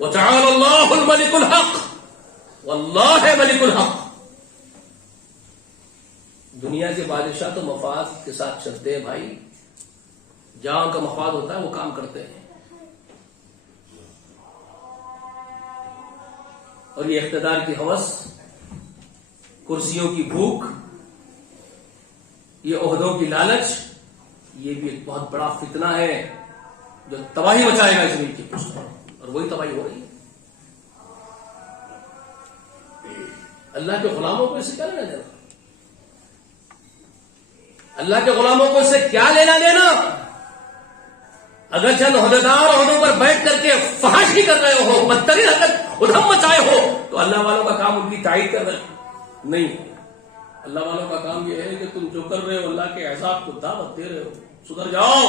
وتعالى اللہ الملک الحق، واللہ ملک الحق۔ دنیا کے بادشاہ تو مفاد کے ساتھ چلتے ہیں بھائی، جہاں کا مفاد ہوتا ہے وہ کام کرتے ہیں، اور یہ اقتدار کی ہوس، کرسیوں کی بھوک، یہ عہدوں کی لالچ، یہ بھی ایک بہت بڑا فتنہ ہے جو تباہی مچائے گا زمین کی پشت پر، اور وہی تباہی ہو رہی ہے۔ اللہ کے غلاموں کو اس سے کیا لینا دینا؟ اللہ کے غلاموں کو اس سے کیا لینا دینا؟ اگر چند عہدیدار عہدوں پر بیٹھ کر کے فحاشی کر رہے ہو، بدترین حرکت ادھم مچائے ہو، تو اللہ والوں کا کام ان کی تائید کر رہے نہیں۔ اللہ والوں کا کام یہ ہے کہ تم جو کر رہے ہو اللہ کے عذاب کو دعوت دے رہے ہو، سدھر جاؤ،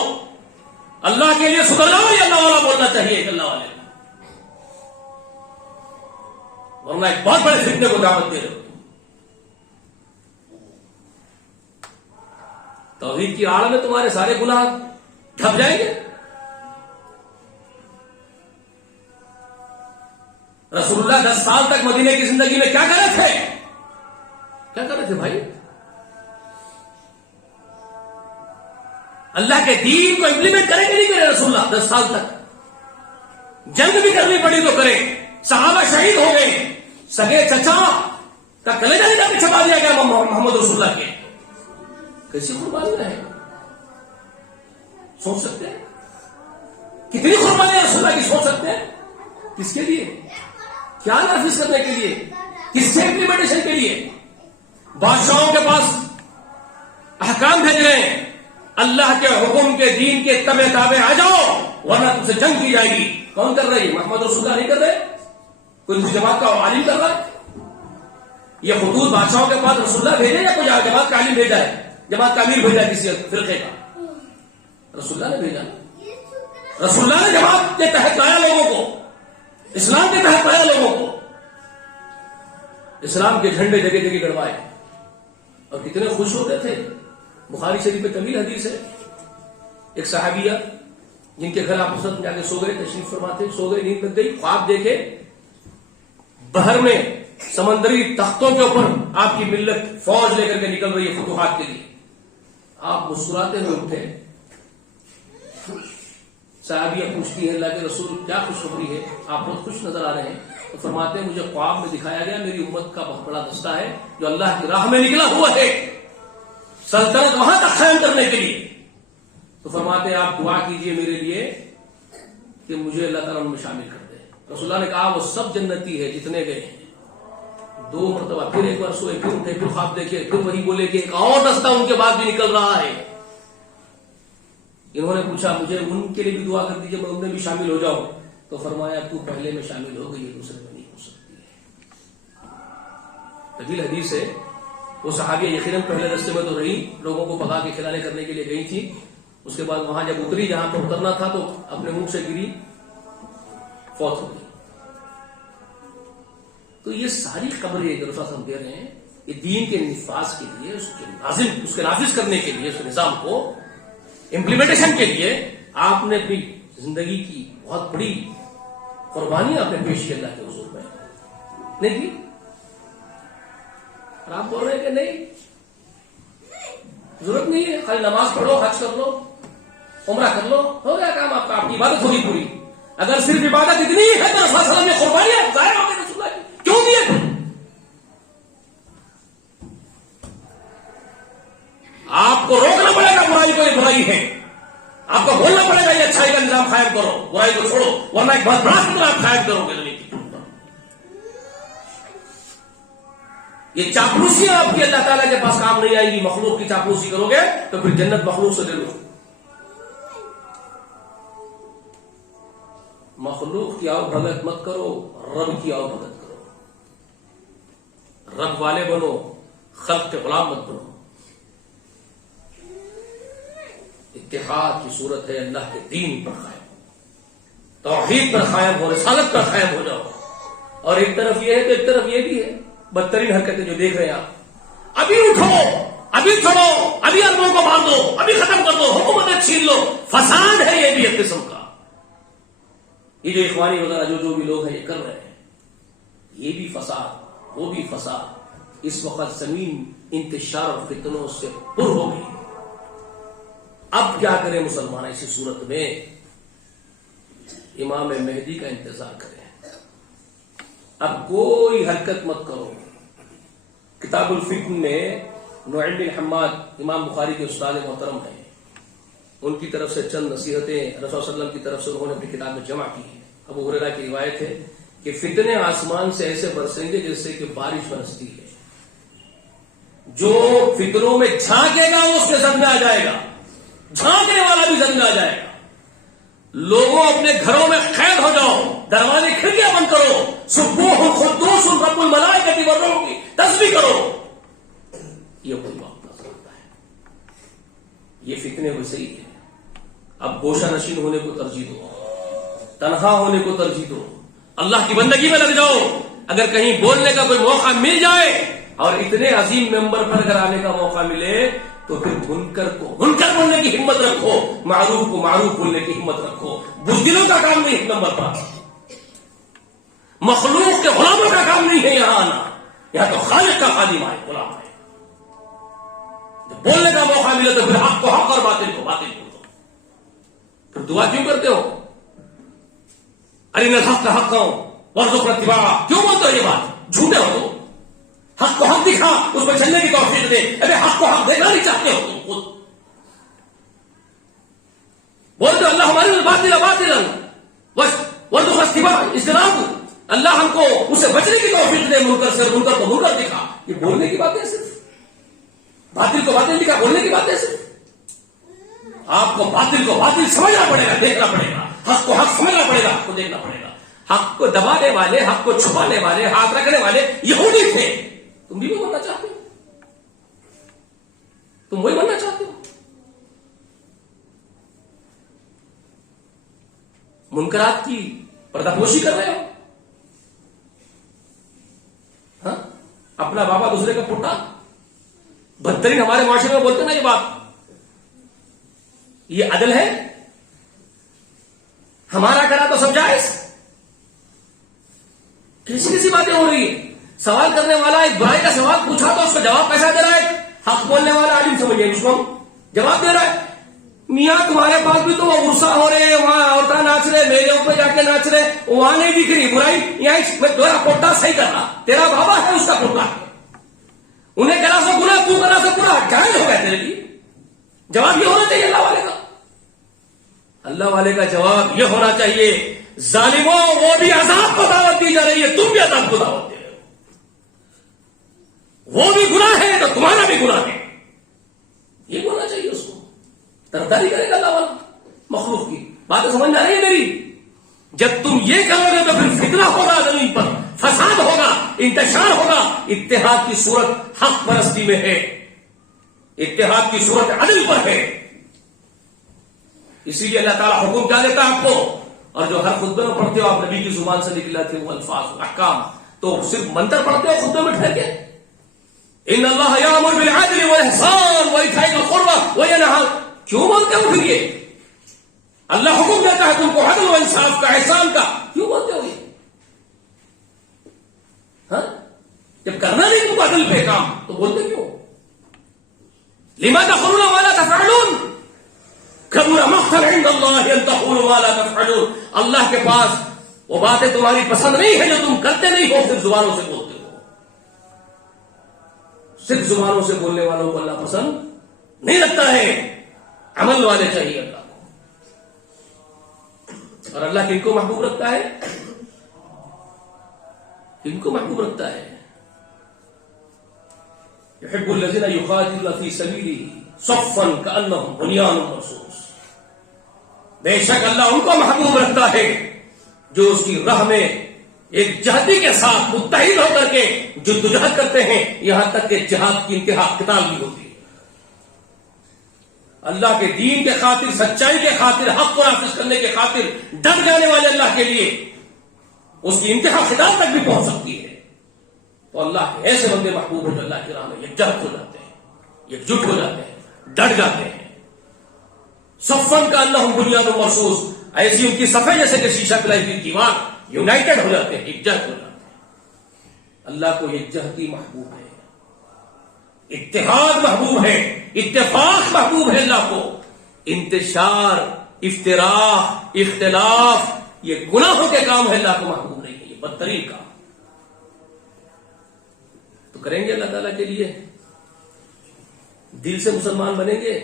اللہ کے لیے سدھر جاؤ، یہ اللہ والا بولنا چاہیے اللہ والے، ورنہ ایک بہت بڑے فتنے کو دعوت دے رہے ہو۔ توحید کی آڑ میں تمہارے سارے گناہ ڈھک جائیں گے۔ رسول اللہ 10 سال تک مدینے کی زندگی میں کیا کر رہے تھے؟ کیا کر رہے تھے بھائی؟ اللہ کے دین کو امپلیمنٹ کریں کہ نہیں کرے رسول اللہ 10 سال تک؟ جنگ بھی کرنی پڑی تو کرے، صحابہ شہید ہو گئے، سگے چچا کا کلیجہ نہیں جا کے چھپا دیا گیا محمد رسول اللہ کے، کیسی قربانیاں ہیں سوچ سکتے ہیں؟ کتنی قربانیاں رسول اللہ کی سوچ سکتے ہیں؟ کس کے لیے؟ کیا نافذ کرنے کے لیے؟ کس سے امپلیمنٹیشن کے لیے؟ بادشاہوں کے پاس احکام بھیج رہے ہیں، اللہ کے حکم کے دین کے تابع آ جاؤ ورنہ تم سے جنگ کی جائے گی. کون کر رہی ہے؟ محمد رسول اللہ نہیں کر رہے، کوئی دوسری جماعت کا عالم کر رہا ہے. یہ خطوط بادشاہوں کے پاس رسول اللہ بھیجے یا کوئی جماعت کا عالم بھیجا ہے، جماعت کا امیر بھیجا ہے کسی فرقے کا؟ رسول اللہ نے بھیجا. رسول اللہ نے جماعت کے تحت لایا لوگوں کو، اسلام کے تحت لایا لوگوں کو، اسلام کے جھنڈے جگہ جگہ گڑوائے اور کتنے خوش ہوتے تھے. بخاری شریف میں طویل حدیث ہے، ایک صحابیہ جن کے گھر آپ اس وقت جا کے سو گئے، تشریف فرماتے، سو گئے، نیند لگ گئی، خواب دیکھے بحر میں سمندری تختوں کے اوپر آپ کی ملت فوج لے کر کے نکل رہی ہے فتوحات کے لیے. آپ مسکراتے ہوئے اٹھے. صحابیہ پوچھتی ہے اللہ کے رسول کیا خوشخبری ہے، آپ بہت خوش نظر آ رہے ہیں. تو فرماتے ہیں مجھے خواب میں دکھایا گیا میری امت کا بہت بڑا دستہ ہے جو اللہ کی راہ میں نکلا ہوا ہے سلطنت وہاں تک قائم کرنے کے لیے. تو فرماتے ہیں آپ دعا کیجئے میرے لیے کہ مجھے اللہ تعالیٰ ان میں شامل کر دے. رسول اللہ نے کہا وہ سب جنتی ہے جتنے گئے ہیں. 2 مرتبہ پھر ایک بار سوئے، پھر اٹھے، پھر خواب دیکھے، پھر وہی بولے کہ ایک اور دستہ ان کے بعد بھی نکل رہا ہے. انہوں نے پوچھا مجھے ان کے لیے بھی دعا کر دیجیے میں ان میں بھی شامل ہو جاؤں. تو فرمایا تو پہلے میں شامل ہو گئی، دوسرے میں نہیں ہو سکتی ہے. طویل حدیث ہے. وہ صحابیہ یقیناً پہلے رستے میں تو رہی، لوگوں کو پکا کے کھلانے کرنے کے لیے گئی تھی. اس کے بعد وہاں جب اتری جہاں پر اترنا تھا تو اپنے منہ سے گری، فوت ہو گئی. تو یہ ساری خبریں جو رسول ہم دے رہے ہیں یہ دین کے نفاذ کے لیے، اس کے نافذ کرنے کے لیے، اس کے نظام کو امپلیمنٹیشن کے لیے آپ نے اپنی زندگی کی بہت بڑی قربانی آپ نے پیش کی اللہ کے حضور میں نہیں کی. اور آپ بول رہے ہیں کہ نہیں ضرورت نہیں ہے، خالی نماز پڑھو، حج کر لو، عمرہ کر لو، ہو گیا کام آپ کا، آپ کی عبادت ہوگی پوری. اگر صرف عبادت اتنی ہے تو رسول اللہ صلی اللہ علیہ وسلم نے قربانیاں ظاہر ہو گئی رسول اللہ کی کیوں دیے؟ آپ کو روکنا پڑے گا برائی کو، یہ برائی ہے. آپ کو بولنا پڑے گا یہ اچھائی کا نظام قائم کرو، برائی کو چھوڑو، ورنہ ایک بہت بڑا فتنہ آپ قائم کرو گے زمین کی. یہ چاپلوسیاں آپ کی اللہ تعالیٰ کے پاس کام نہیں آئیں گی. مخلوق کی چاپلوسی کرو گے تو پھر جنت مخلوق سے لے لو. مخلوق کی آؤ بھگت مت کرو، رب کی آؤ بھگت کرو. رب والے بنو، خلق کے غلام مت بنو. اتحاد کی صورت ہے اللہ کے دین پر قائم ہو، توحید پر قائم ہو، رسالت پر قائم ہو جاؤ. اور ایک طرف یہ ہے تو ایک طرف یہ بھی ہے. بدترین حرکتیں جو دیکھ رہے ہیں آپ، ابھی اٹھو، ابھی چھوڑو، ابھی عربوں کو مار دو، ابھی ختم کر دو، حکومتیں چھین لو. فساد ہے یہ بھی ایک قسم کا. یہ جو اخوانی وغیرہ جو بھی لوگ ہیں یہ کر رہے ہیں، یہ بھی فساد، وہ بھی فساد. اس وقت زمین انتشار اور فتنوں سے پر ہو گئی. اب کیا کریں مسلمان؟ ایسی صورت میں امام مہدی کا انتظار کریں. اب کوئی حرکت مت کرو. کتاب الفقہ میں نعیم بن حماد امام بخاری کے استاد محترم ہیں، ان کی طرف سے چند نصیحتیں رسول صلی اللہ علیہ وسلم کی طرف سے انہوں نے اپنی کتاب میں جمع کی ہیں. ابو ہریرہ کی روایت ہے کہ فتنے آسمان سے ایسے برسیں گے جیسے کہ بارش برستی ہے. جو فتنوں میں جھانکے گا وہ اس کے زد میں آ جائے گا، جھانکنے والا بھی زد میں آ جائے گا. لوگوں اپنے گھروں میں قید ہو جاؤ، دروازے کھڑکیاں بند کرو، سبوح القدوس رب الملائکۃ والروح کی تسبیح کرو. یہ کوئی وقت نظر آتا ہے. یہ فتنے ویسے ہی ہیں. اب گوشہ نشین ہونے کو ترجیح دو، تنہا ہونے کو ترجیح دو، اللہ کی بندگی میں لگ جاؤ. اگر کہیں بولنے کا کوئی موقع مل جائے اور اتنے عظیم ممبر پر اگر آنے کا موقع ملے تو پھر منکر کو منکر بولنے کی ہمت رکھو، معروف کو معروف بولنے کی ہمت رکھو. بزدلوں کا کام نہیں نمبر پر، مخلوق کے غلاموں کا کام نہیں ہے یہاں آنا. یہاں تو خالق کا خادم ہے، غلام ہے. جب بولنے کا موقع ملے تو پھر حق کو حق اور باطل کو باطل بولو. پھر دعا کیوں کرتے ہو؟ ارنا الحق حقا وارزقنا اتباعہ، کیوں بولتے ہو یہ بات؟ جھوٹے ہو تو حق کو حق دکھا، اس کو چلنے کی توفیق دے. ارے حق کو حق دیکھنا نہیں چاہتے ہو تم خود. بولتے اللہ ہماری باطل باطل اجتناب، اللہ ہم کو اسے بچنے کی توفیق دے، منکر سے منکر کو منکر دکھا. یہ بولنے کی باتیں صرف، باطل کو باطل دکھا بولنے کی باتیں صرف. آپ کو باطل کو باطل سمجھنا پڑے گا، دیکھنا پڑے گا. حق کو حق سمجھنا پڑے گا، حق کو دیکھنا پڑے گا. حق کو دبانے والے، حق کو چھپانے والے، ہاتھ رکھنے والے یہودی تھے. تم بھی وہ بننا چاہتے ہو؟ تم وہی بننا چاہتے ہو؟ منکرات کی پردہ پوشی کر رہے ہو. ہاں، اپنا بابا دوسرے کا پوتا. بدترین ہمارے معاشرے میں بولتے نا یہ بات. یہ عدل ہے؟ ہمارا کرا تو سب جائز. کیسی کیسی باتیں ہو رہی ہیں. سوال کرنے والا ایک برائی کا سوال پوچھا تو اس کو جواب کیسا دے رہا ہے؟ حق بولنے والا عالم سمجھیے اس کو جواب دے رہا ہے. میاں تمہارے پاس بھی تو وہ غصہ ہو رہے ہیں، وہاں عورتیں ناچ رہے، میلے اوپر جا کے ناچ رہے، وہاں نہیں دکھ رہی برائی. یہاں تیرا پوتا صحیح کر رہا، تیرا بابا ہے اس کا پوتا ہے. انہیں کرا سو گنا، تو کرا سو پورا جائز ہو گیا تیرے لیے. جواب یہ ہونا چاہیے اللہ والے کا. اللہ والے کا جواب یہ ہونا چاہیے، ظالموں وہ بھی عذاب کو دعوت دی جا رہی ہے، تم بھی عذاب کو دعوت دے رہے ہو. وہ بھی گناہ ہے تو تمہارا بھی گناہ ہے. یہ بولنا چاہیے اس کو. طرفداری کرے گا اللہ والا مخلوق کی. باتیں سمجھ میں آ رہی ہے میری؟ جب تم یہ کرو گے تو پھر فتنہ ہوگا زمین پر، فساد ہوگا، انتشار ہوگا. اتحاد کی صورت حق پرستی میں ہے، اتحاد کی صورت عدل پر ہے. اسی لیے اللہ تعالیٰ حکم کیا دیتا ہے آپ کو. اور جو ہر خطبے میں پڑھتے ہو آپ نبی کی زبان سے نکلا تھے وہ الفاظ احکام، تو صرف منتر پڑھتے ہو خطبے میں ٹھہر کے؟ ان اللہ یامر بالعدل والاحسان وایتاء القربى وینہی. کیوں بولتے ہو پھر یہ؟ اللہ حکم دیتا ہے تم کو عدل و انصاف کا، احسان کا، کیوں بولتے ہو یہ؟ ہاں، جب کرنا نہیں تم کو عدل پہ کام تو بولتے کیوں؟ لما تقولون ما لا تفعلون کبر مقتا عند اللہ ان تقولوا ما لا تفعلون. اللہ کے پاس وہ باتیں تمہاری پسند نہیں ہے جو تم کرتے نہیں ہو، صرف زبانوں سے بولتے ہو. صرف زبانوں سے بولنے والوں کو اللہ پسند نہیں رکھتا ہے. عمل والے چاہیے اللہ کو. اور اللہ کن کو محبوب رکھتا ہے؟ کن کو محبوب رکھتا ہے؟ يحب الذين يقاتلون في سبيله صفا كأنهم بنيان مرصوص. بے شک اللہ ان کو محبوب رکھتا ہے جو اس کی راہ میں ایک جہادی کے ساتھ متحد ہو کر کے جدوجہد کرتے ہیں، یہاں تک کہ جہاد کی انتہا قتال بھی ہوتی ہے. اللہ کے دین کے خاطر، سچائی کے خاطر، حق کو نافذ کرنے کے خاطر ڈٹ جانے والے اللہ کے لیے اس کی انتہا قتال تک بھی پہنچ سکتی ہے. تو اللہ کے ایسے بندے محبوب ہیں جو اللہ کی راہ میں یکجہت ہو جاتے ہیں، یکجٹ ہو جاتے ہیں، ڈٹ جاتے ہیں. صفن کا اللہ بنیاد مرصوص، ایسی ان کی صفحے جیسے کہ شیشہ پلائی ہوئی دیوار، یونائٹڈ ہو جاتے ہیں، یکجہت ہو جاتے ہیں. اللہ کو یکجہتی محبوب ہے، اتحاد محبوب ہے، اتفاق محبوب ہے اللہ کو. انتشار، افتراق، اختلاف یہ گناہوں کے کام ہے، اللہ کو محبوب نہیں ہے. یہ بدترین کام. تو کریں گے اللہ تعالیٰ کے لیے؟ دل سے مسلمان بنیں گے؟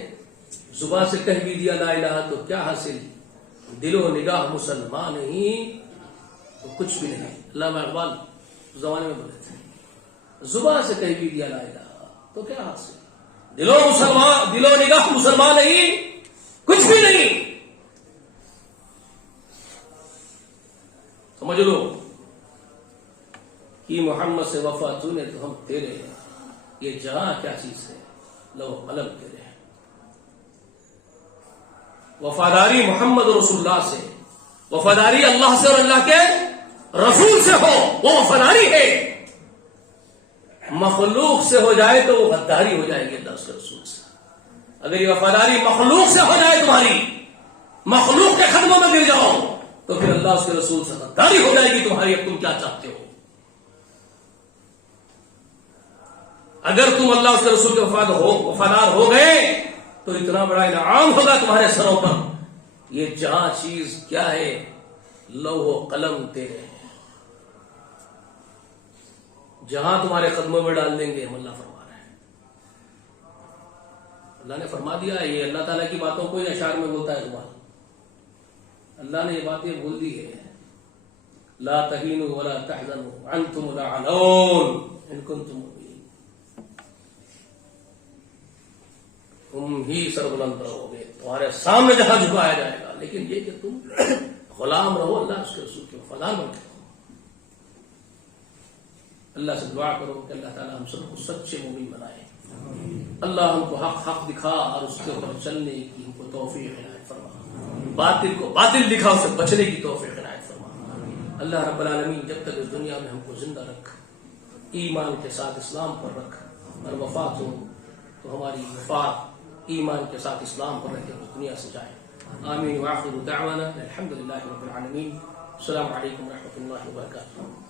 زبان سے کہہ بھی دیا لا الہ تو کیا حاصل؟ دل و نگاہ مسلمان نہیں تو کچھ بھی نہیں. علامہ اقبال زمانے میں بولے تھے، زبان سے کہہ بھی دیا لا الہ تو کیا حاصل؟ دل و نگاہ مسلمان نہیں کچھ بھی نہیں. سمجھ لو کہ محمد سے وفا تو نے تو ہم تیرے ہیں. یہ جہاں کیا چیز ہے؟ لو قلم تیرے ہیں. وفاداری محمد رسول اللہ سے، وفاداری اللہ سے اور اللہ کے رسول سے ہو وہ وفاداری ہے. مخلوق سے ہو جائے تو وہ غداری ہو جائے گی اللہ اس کے رسول سے. اگر یہ وفاداری مخلوق سے ہو جائے تمہاری، مخلوق کے قدموں میں گر جاؤ تو پھر اللہ اس کے رسول سے غداری ہو جائے گی تمہاری. اب تم کیا چاہتے ہو؟ اگر تم اللہ اس کے رسول کے وفادار ہو گئے تو اتنا بڑا انعام ہوگا تمہارے سروں پر. یہ جہاں چیز کیا ہے؟ لوح و قلم تیرے ہیں. جہاں تمہارے قدموں میں ڈال دیں گے ہم، اللہ فرما رہے ہیں. اللہ نے فرما دیا ہے. یہ اللہ تعالیٰ کی باتوں کو ہی اشعار میں بولتا ہے زبان. اللہ نے یہ باتیں بول دی ہے. لا تہینوا ولا تحزنوا وانتم الاعلون ان کنتم مؤمنین. تم ہی سربلند رہو گے، تمہارے سامنے جہاں جھکایا جائے گا، لیکن یہ کہ تم غلام رہو اللہ اس کے رسول کے وفادار بن کے رہو. اللہ سے دعا کرو کہ اللہ تعالیٰ ہم سب کو سچے مومن بنائے. اللہ ہم کو حق حق دکھا اور اس کے اوپر چلنے کی ہم کو توفیق عنایت فرما. باطل کو باطل دکھا، اسے بچنے کی توفیق عنایت فرما. اللہ رب العالمین جب تک اس دنیا میں ہم کو زندہ رکھ، ایمان کے ساتھ اسلام پر رکھ، اور وفات ہو تو ہماری وفات ایمان کے ساتھ اسلام پر رکھے اس دنیا سے جائے. آمین. وآخر دعوانا الحمد للہ رب العالمین. السلام علیکم ورحمۃ اللہ وبرکاتہ.